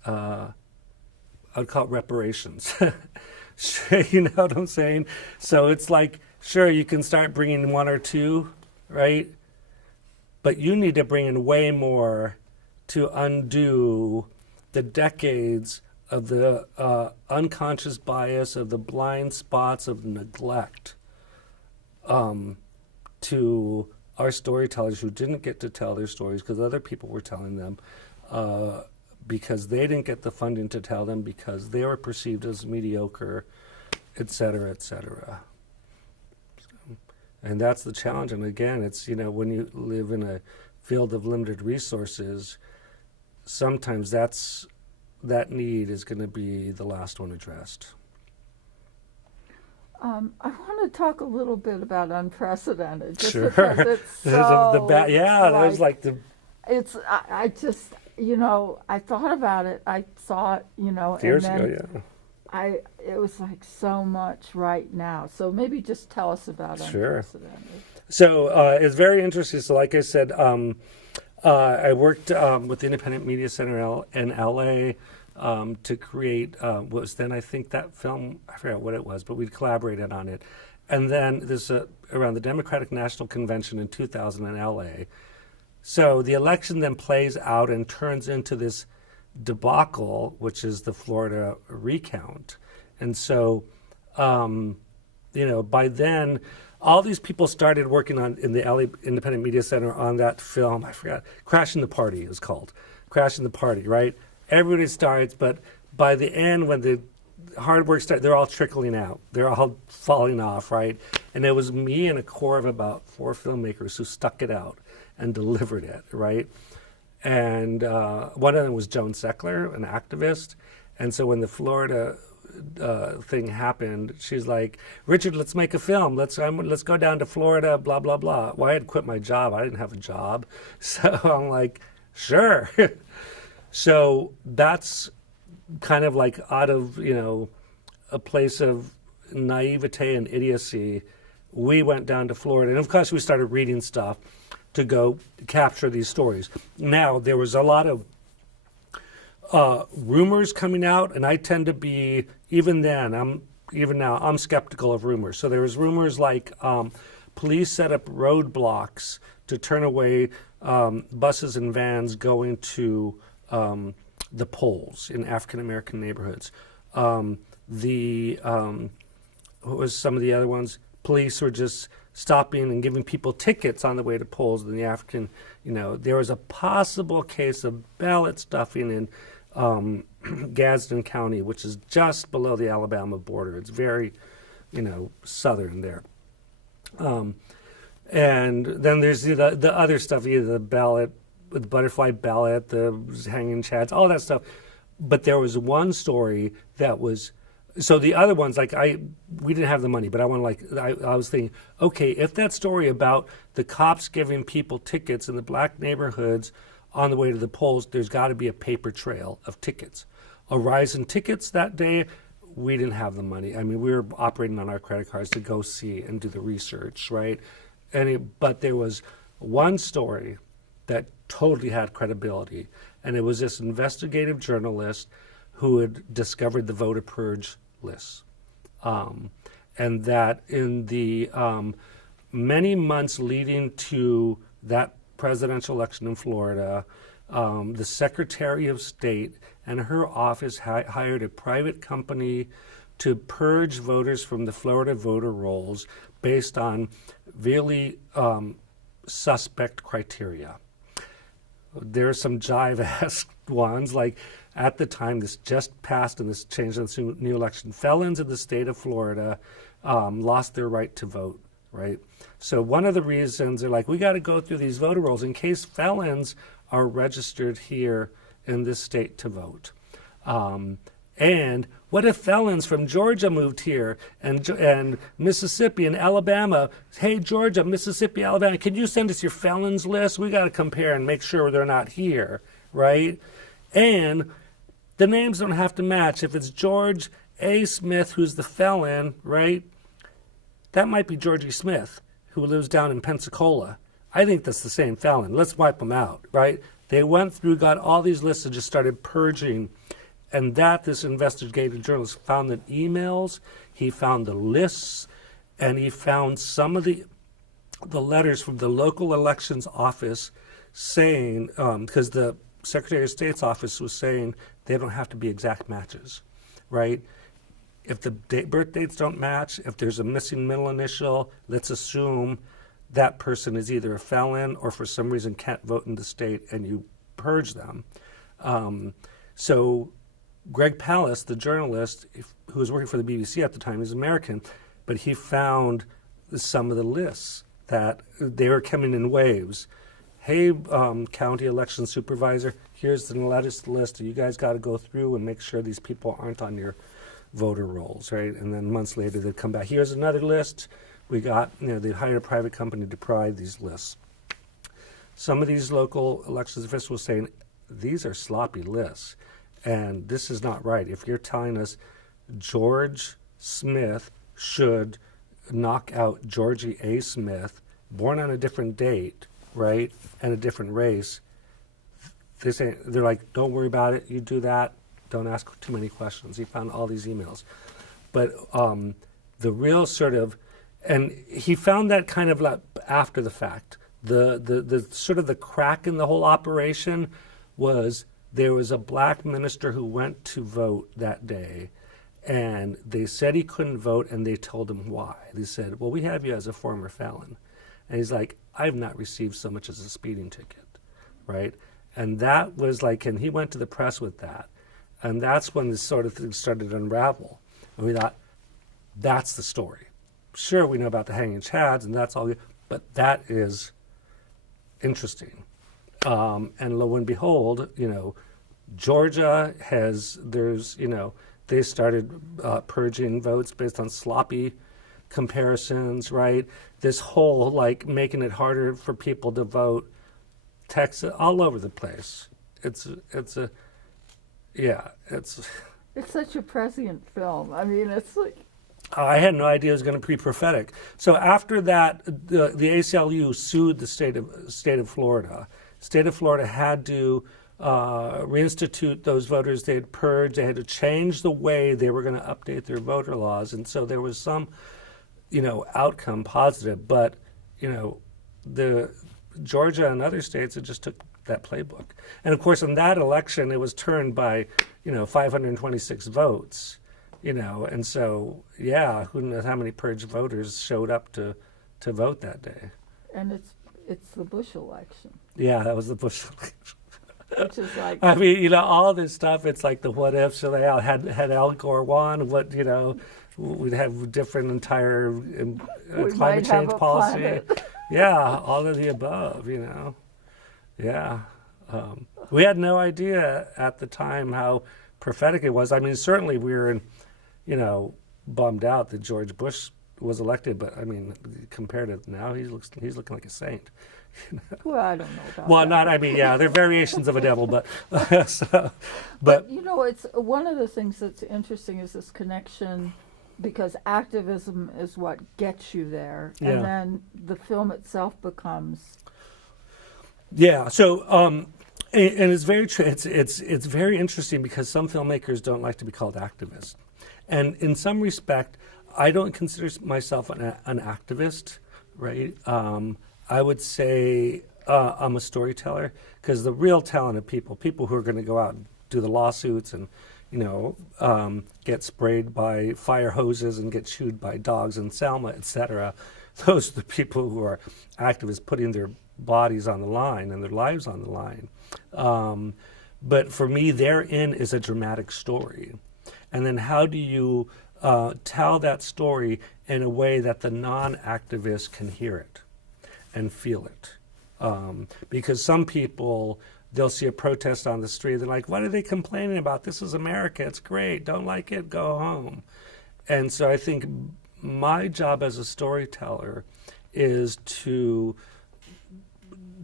I would call it reparations. You know what I'm saying? So it's like, sure, you can start bringing one or two, right? But you need to bring in way more to undo the decades of the unconscious bias, of the blind spots of neglect to our storytellers who didn't get to tell their stories because other people were telling them, because they didn't get the funding to tell them, because they were perceived as mediocre, et cetera, et cetera. And that's the challenge. And again, it's, when you live in a field of limited resources, sometimes that need is going to be the last one addressed. I want to talk a little bit about Unprecedented, just Sure. because it's so... There's like the... It's, I just, I thought about it. I saw it, Years and then ago, yeah. it was like so much right now. So maybe just tell us about Sure. Unprecedented. So it's very interesting. So like I said, I worked with the Independent Media Center in LA to create what was then, I think, that film, I forgot what it was, but we collaborated on it. And then this around the Democratic National Convention in 2000 in LA. So the election then plays out and turns into this debacle, which is the Florida recount. And so, by then, all these people started working in the LA Independent Media Center on that film. I forgot. Crashing the Party is called. Crashing the Party, right? Everybody starts, but by the end, when the hard work starts, they're all trickling out. They're all falling off, right? And it was me and a core of about 4 filmmakers who stuck it out and delivered it, right? And one of them was Joan Seckler, an activist. And so when the Florida thing happened, she's like, Richard, let's make a film. Let's go down to Florida, blah, blah, blah. Well, I had quit my job. I didn't have a job. So I'm like, sure. So that's kind of like out of, a place of naivete and idiocy. We went down to Florida. And of course, we started reading stuff to go capture these stories. Now, there was a lot of rumors coming out, and I tend to be, even now, I'm skeptical of rumors. So there was rumors like police set up roadblocks to turn away buses and vans going to the polls in African American neighborhoods. What was some of the other ones? Police were just stopping and giving people tickets on the way to polls in the African, there was a possible case of ballot stuffing in Gadsden County, which is just below the Alabama border. It's very, southern there. And then there's the other stuff, either the ballot, the butterfly ballot, the hanging chads, all that stuff. But there was one story that was, so the other ones, we didn't have the money, but I was thinking, okay, if that story about the cops giving people tickets in the black neighborhoods on the way to the polls, there's got to be a paper trail of tickets. A rise in tickets that day, we didn't have the money. I mean, we were operating on our credit cards to go see and do the research, right? But there was one story that totally had credibility, and it was this investigative journalist who had discovered the voter purge lists. And that in the many months leading to that presidential election in Florida, the Secretary of State and her office hired a private company to purge voters from the Florida voter rolls based on really suspect criteria. There are some jive-esque ones, like at the time this just passed and this changed in the new election, felons in the state of Florida lost their right to vote, right? So one of the reasons they're like, we got to go through these voter rolls in case felons are registered here in this state to vote. And what if felons from Georgia moved here and Mississippi and Alabama? Hey, Georgia, Mississippi, Alabama, can you send us your felons list? We got to compare and make sure they're not here, right? And the names don't have to match. If it's George A. Smith, who's the felon, right? That might be Georgie Smith, who lives down in Pensacola. I think that's the same felon. Let's wipe them out, right? They went through, got all these lists and just started purging. And this investigative journalist found the emails, he found the lists, and he found some of the letters from the local elections office saying, because the Secretary of State's office was saying they don't have to be exact matches, right? If the birth dates don't match, if there's a missing middle initial, let's assume that person is either a felon or for some reason can't vote in the state, and you purge them. So Greg Palast, the journalist who was working for the BBC at the time, is American, but he found some of the lists that they were coming in waves. Hey, county election supervisor, here's the latest list. You guys got to go through and make sure these people aren't on your voter rolls, right? And then months later they'd come back. Here's another list. We got, they'd hired a private company to provide these lists. Some of these local elections officials were saying, these are sloppy lists. And this is not right. If you're telling us George Smith should knock out Georgie A. Smith, born on a different date, right, and a different race, they're like, don't worry about it. You do that. Don't ask too many questions. He found all these emails. But the real sort of, and he found that kind of like after the fact. The sort of the crack in the whole operation was there was a black minister who went to vote that day, and they said he couldn't vote, and they told him why. They said, well, we have you as a former felon. And he's like, I've not received so much as a speeding ticket, right? And that was like, and he went to the press with that. And that's when this sort of thing started to unravel. And we thought, that's the story. Sure, we know about the hanging chads, and that's all, but that is interesting. And lo and behold, Georgia they started purging votes based on sloppy comparisons, right? This whole, making it harder for people to vote, Texas, all over the place. It's such a prescient film. I mean, it's like, I had no idea it was going to be prophetic. So after that, the ACLU sued the state of Florida. State of Florida had to reinstitute those voters they had purged. They had to change the way they were going to update their voter laws, and so there was some, outcome positive. But the Georgia and other states, it just took that playbook. And of course, in that election, it was turned by 526 votes. And so who knows how many purge voters showed up to vote that day. And it's the Bush election, Yeah, that was the Bush election. which is like, I mean, all this stuff, it's like the what ifs. So they had Al Gore won, we'd have different entire climate change policy. Yeah, all of the above, Yeah. We had no idea at the time how prophetic it was. I mean, certainly we were, bummed out that George Bush was elected, but I mean, compared to now, he's looking like a saint. well, I don't know about Well, that. they're variations of a devil, but But it's one of the things that's interesting is this connection, because activism is what gets you there, Yeah. and then the film itself becomes. yeah. So, and it's very true. It's very interesting because some filmmakers don't like to be called activists, and in some respect, I don't consider myself an activist, right? I would say I'm a storyteller, because the real talented people who are going to go out and do the lawsuits and get sprayed by fire hoses and get chewed by dogs in Selma, etc. Those are the people who are activists, putting their bodies on the line and their lives on the line. But for me, therein is a dramatic story. And then how do you tell that story in a way that the non-activist can hear it and feel it? Because some people, they'll see a protest on the street, they're like, what are they complaining about? This is America, it's great, don't like it, go home. And so I think my job as a storyteller is to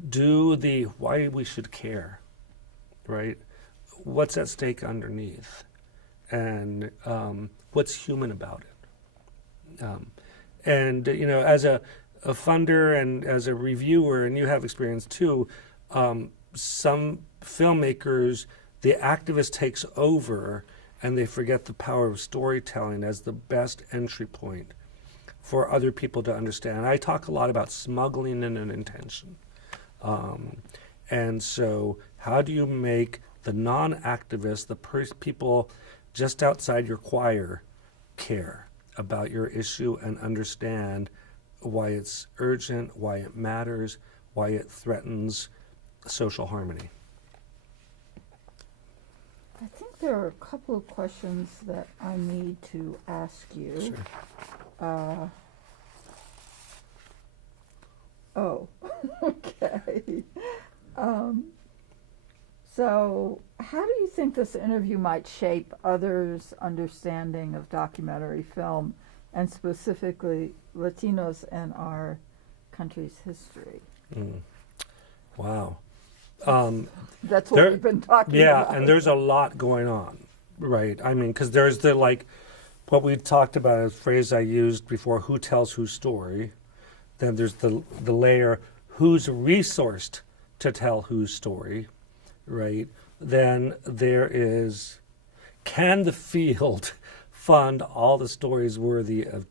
do the why we should care, right? What's at stake underneath, and what's human about it. And as a funder and as a reviewer, and you have experience too, some filmmakers, the activist takes over and they forget the power of storytelling as the best entry point for other people to understand. I talk a lot about smuggling in an intention. And so how do you make the non-activists, the people just outside your choir, care about your issue and understand why it's urgent, why it matters, why it threatens social harmony? I think there are a couple of questions that I need to ask you. Sure. Okay. So how do you think this interview might shape others' understanding of documentary film, and specifically Latinos in our country's history? Wow. That's what we've been talking about. Yeah, and there's a lot going on, right? I mean, because there's what we talked about, a phrase I used before, who tells whose story. Then there's the layer, who's resourced to tell whose story, right? Then there is, can the field fund all the stories worthy of,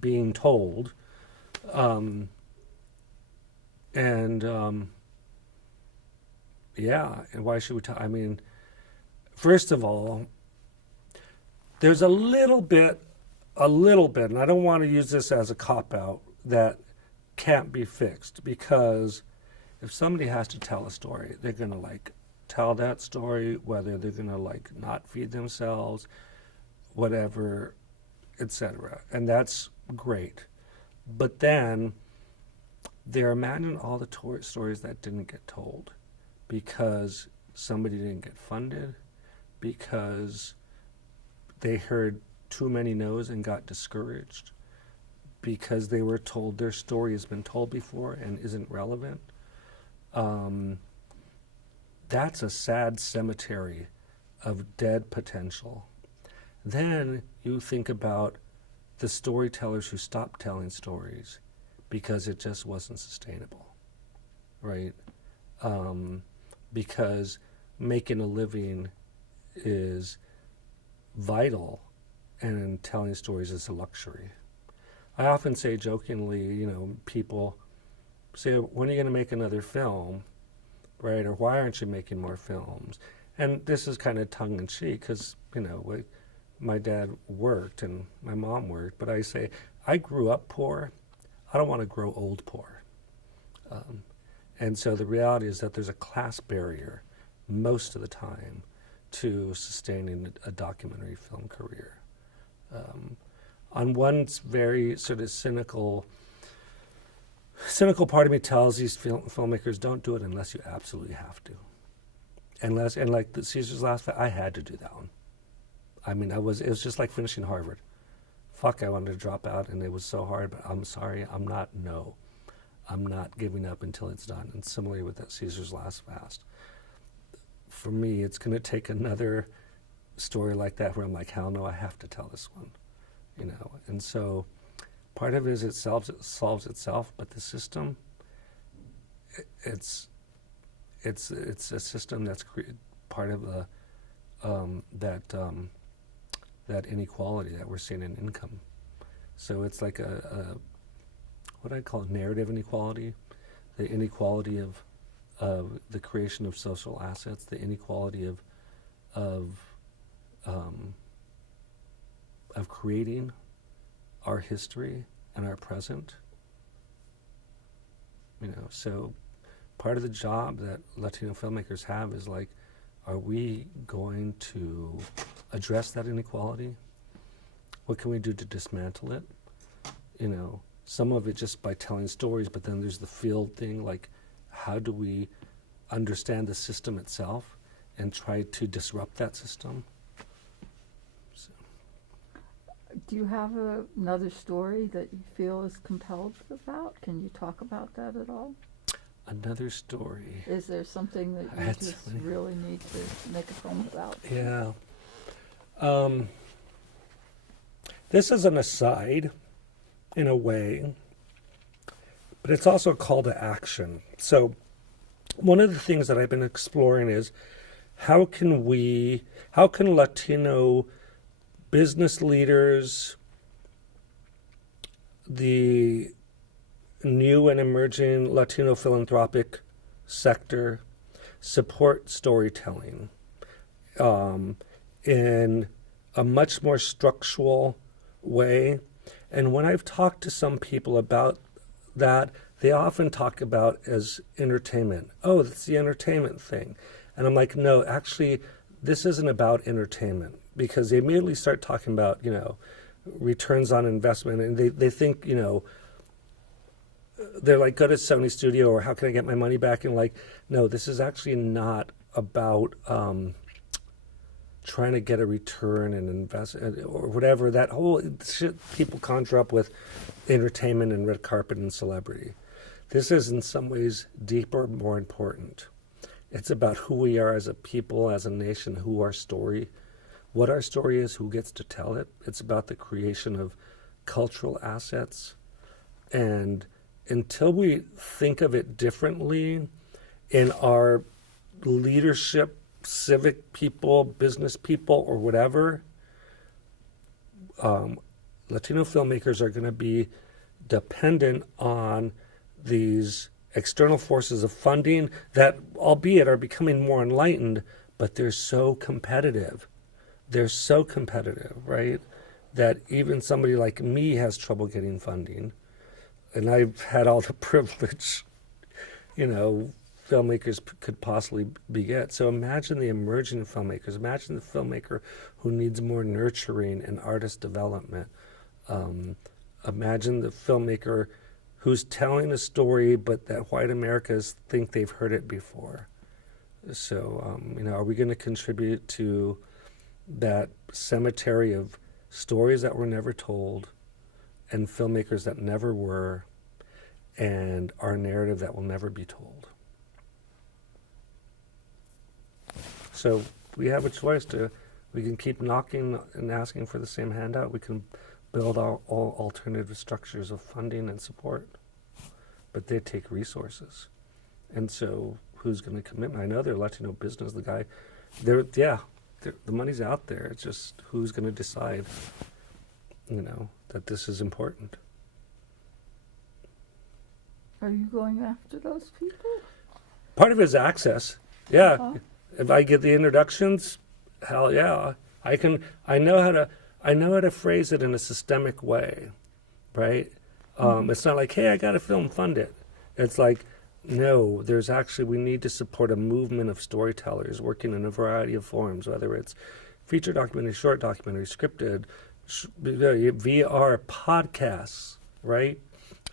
being told? And why should we tell? I mean, first of all, there's a little bit, and I don't want to use this as a cop-out, that can't be fixed, because if somebody has to tell a story, they're going to tell that story, whether they're going to not feed themselves, whatever, etc. And that's great. But then they're imagining all the stories that didn't get told because somebody didn't get funded, because they heard too many no's and got discouraged, because they were told their story has been told before and isn't relevant. That's a sad cemetery of dead potential. Then you think about the storytellers who stopped telling stories because it just wasn't sustainable, right? Because making a living is vital, and telling stories is a luxury. I often say jokingly, people say, when are you going to make another film? right? Or why aren't you making more films? And this is kind of tongue-in-cheek because, my dad worked and my mom worked, but I say, I grew up poor. I don't want to grow old poor. And so the reality is that there's a class barrier most of the time to sustaining a documentary film career. On one very sort of cynical part of me tells these filmmakers, don't do it unless you absolutely have to. And like the Caesar's Last Fight, I had to do that one. I mean, it was just like finishing Harvard. Fuck, I wanted to drop out and it was so hard, but I'm sorry, I'm not giving up until it's done. And similarly with that Caesar's Last Fast. For me, it's going to take another story like that where I'm like, hell no, I have to tell this one. And so part of it is it solves itself, but the system, it's a system that's part of that inequality that we're seeing in income. So it's like a what I call narrative inequality, the inequality of the creation of social assets, the inequality of creating our history and our present. So part of the job that Latino filmmakers have is like, are we going to address that inequality? What can we do to dismantle it? Some of it just by telling stories, but then there's the field thing, like how do we understand the system itself and try to disrupt that system? So. Do you have another story that you feel is compelled about? Can you talk about that at all? Another story. Is there something that you just really need to make a film about? Yeah. This is an aside, in a way, but it's also a call to action. So one of the things that I've been exploring is how can Latino business leaders, the new and emerging Latino philanthropic sector support storytelling in a much more structural way. And when I've talked to some people about that, they often talk about as entertainment. Oh, that's the entertainment thing. And I'm like, no, actually, this isn't about entertainment, because they immediately start talking about, returns on investment. And they think, they're like, go to Sony Studio, or how can I get my money back? And like, no, this is actually not about trying to get a return and invest or whatever, that whole shit people conjure up with entertainment and red carpet and celebrity. This is in some ways deeper, more important. It's about who we are as a people, as a nation, what our story is, who gets to tell it. It's about the creation of cultural assets. And until we think of it differently in our leadership, civic people, business people, or whatever, Latino filmmakers are going to be dependent on these external forces of funding that, albeit, are becoming more enlightened, but they're so competitive. They're so competitive, right? That even somebody like me has trouble getting funding. And I've had all the privilege, filmmakers could possibly beget. So imagine the emerging filmmakers. Imagine the filmmaker who needs more nurturing and artist development. Imagine the filmmaker who's telling a story, but that white Americans think they've heard it before. So, are we going to contribute to that cemetery of stories that were never told, and filmmakers that never were, and our narrative that will never be told? So we have a choice we can keep knocking and asking for the same handout. We can build all alternative structures of funding and support, but they take resources. And so who's going to commit? I know they're Latino business, the money's out there. It's just who's going to decide, that this is important. Are you going after those people? Part of it is access. Yeah. Uh-huh. If I get the introductions, hell yeah. I know how to phrase it in a systemic way, right? It's not like, hey, I got a film, fund it. It's like, no, we need to support a movement of storytellers working in a variety of forms, whether it's feature documentary, short documentary, scripted, VR, podcasts, right?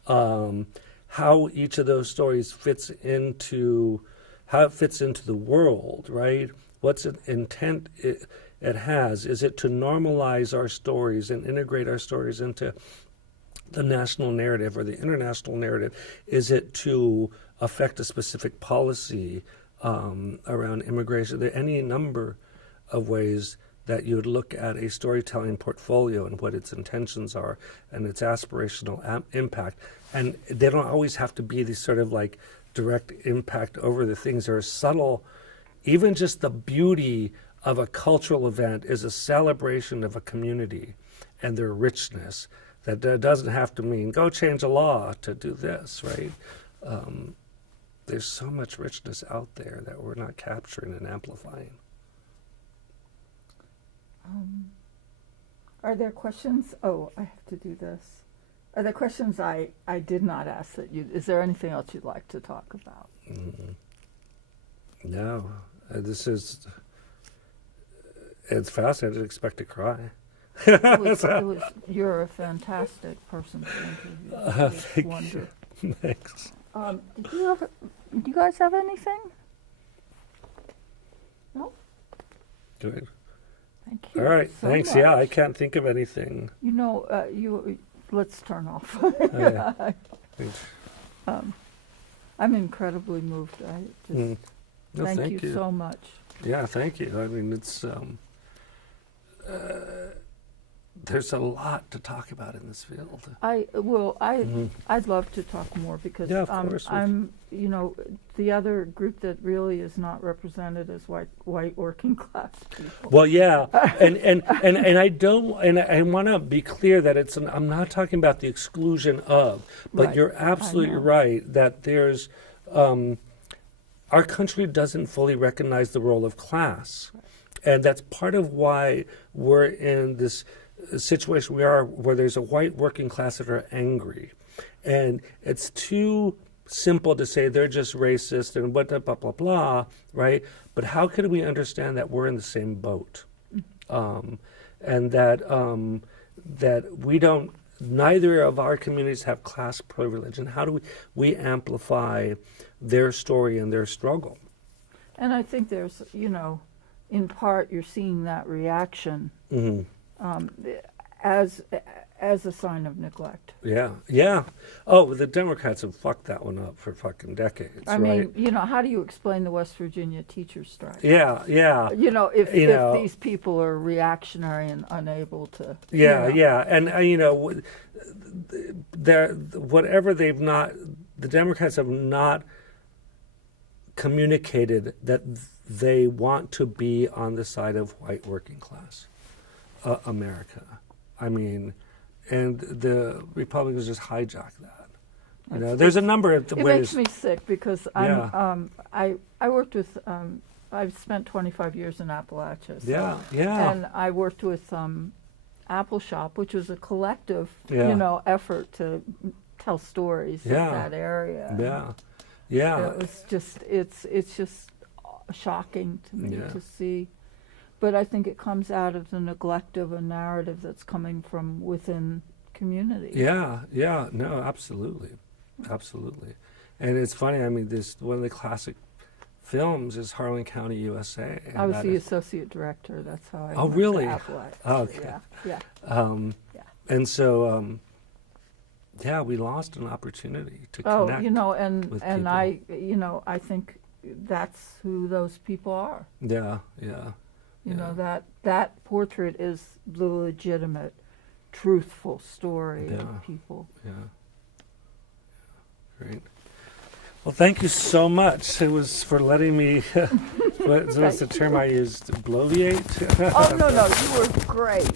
How each of those stories fits into the world, right? What's an intent it has? Is it to normalize our stories and integrate our stories into the national narrative or the international narrative? Is it to affect a specific policy around immigration? There are any number of ways that you would look at a storytelling portfolio and what its intentions are and its aspirational impact. And they don't always have to be these sort of like direct impact over the things. There are subtle, even just the beauty of a cultural event is a celebration of a community and their richness. That doesn't have to mean go change a law to do this, right? There's so much richness out there that we're not capturing and amplifying. Are there questions? Oh, I have to do this. Are there questions I did not ask that you? Is there anything else you'd like to talk about? No, it's fascinating. I didn't expect to cry. You're a fantastic person to interview. Thank Wonder. you. Thanks. Do you guys have anything? No? Good. Thank you. All right, so thanks. much. Yeah, I can't think of anything. You know, let's turn off. Yeah. I'm incredibly moved. I just No, thank you so much. Yeah, thank you. I mean, it's there's a lot to talk about in this field. I'd love to talk more because Yeah, of course. I'm, the other group that really is not represented is white working class people. Well, yeah, and I want to be clear that I'm not talking about the exclusion of, but Right. you're absolutely right that there's our country doesn't fully recognize the role of class, and that's part of why we're in this situation we are, where there's a white working class that are angry, and it's too simple to say they're just racist and blah blah blah blah, right? But how can we understand that we're in the same boat, and that we don't? Neither of our communities have class privilege, and how do we amplify their story and their struggle? And I think there's, in part, you're seeing that reaction. As a sign of neglect. Yeah. Oh, the Democrats have fucked that one up for fucking decades. I mean, how do you explain the West Virginia teacher strike? Yeah. If these people are reactionary and unable to. Yeah, and the Democrats have not communicated that they want to be on the side of white working class America. I mean, and the Republicans just hijack that. There's a number of ways. It makes me sick because I worked with. I've spent 25 years in Appalachia. So, yeah. And I worked with Apple Shop, which was a collective, effort to tell stories in that area. Yeah. It was just. It's just shocking to me to see. But I think it comes out of the neglect of a narrative that's coming from within community. Yeah, no, absolutely. And it's funny, I mean, one of the classic films is Harlan County, USA. I was the associate director, that's how I went really? to Appalachia. Oh, okay. Yeah. And so, we lost an opportunity to connect with and people. I think that's who those people are. Yeah. That portrait is the legitimate, truthful story of people. Yeah. Great. Well, thank you so much. It was for letting me, what's the term I used, bloviate? Oh, no, you were great.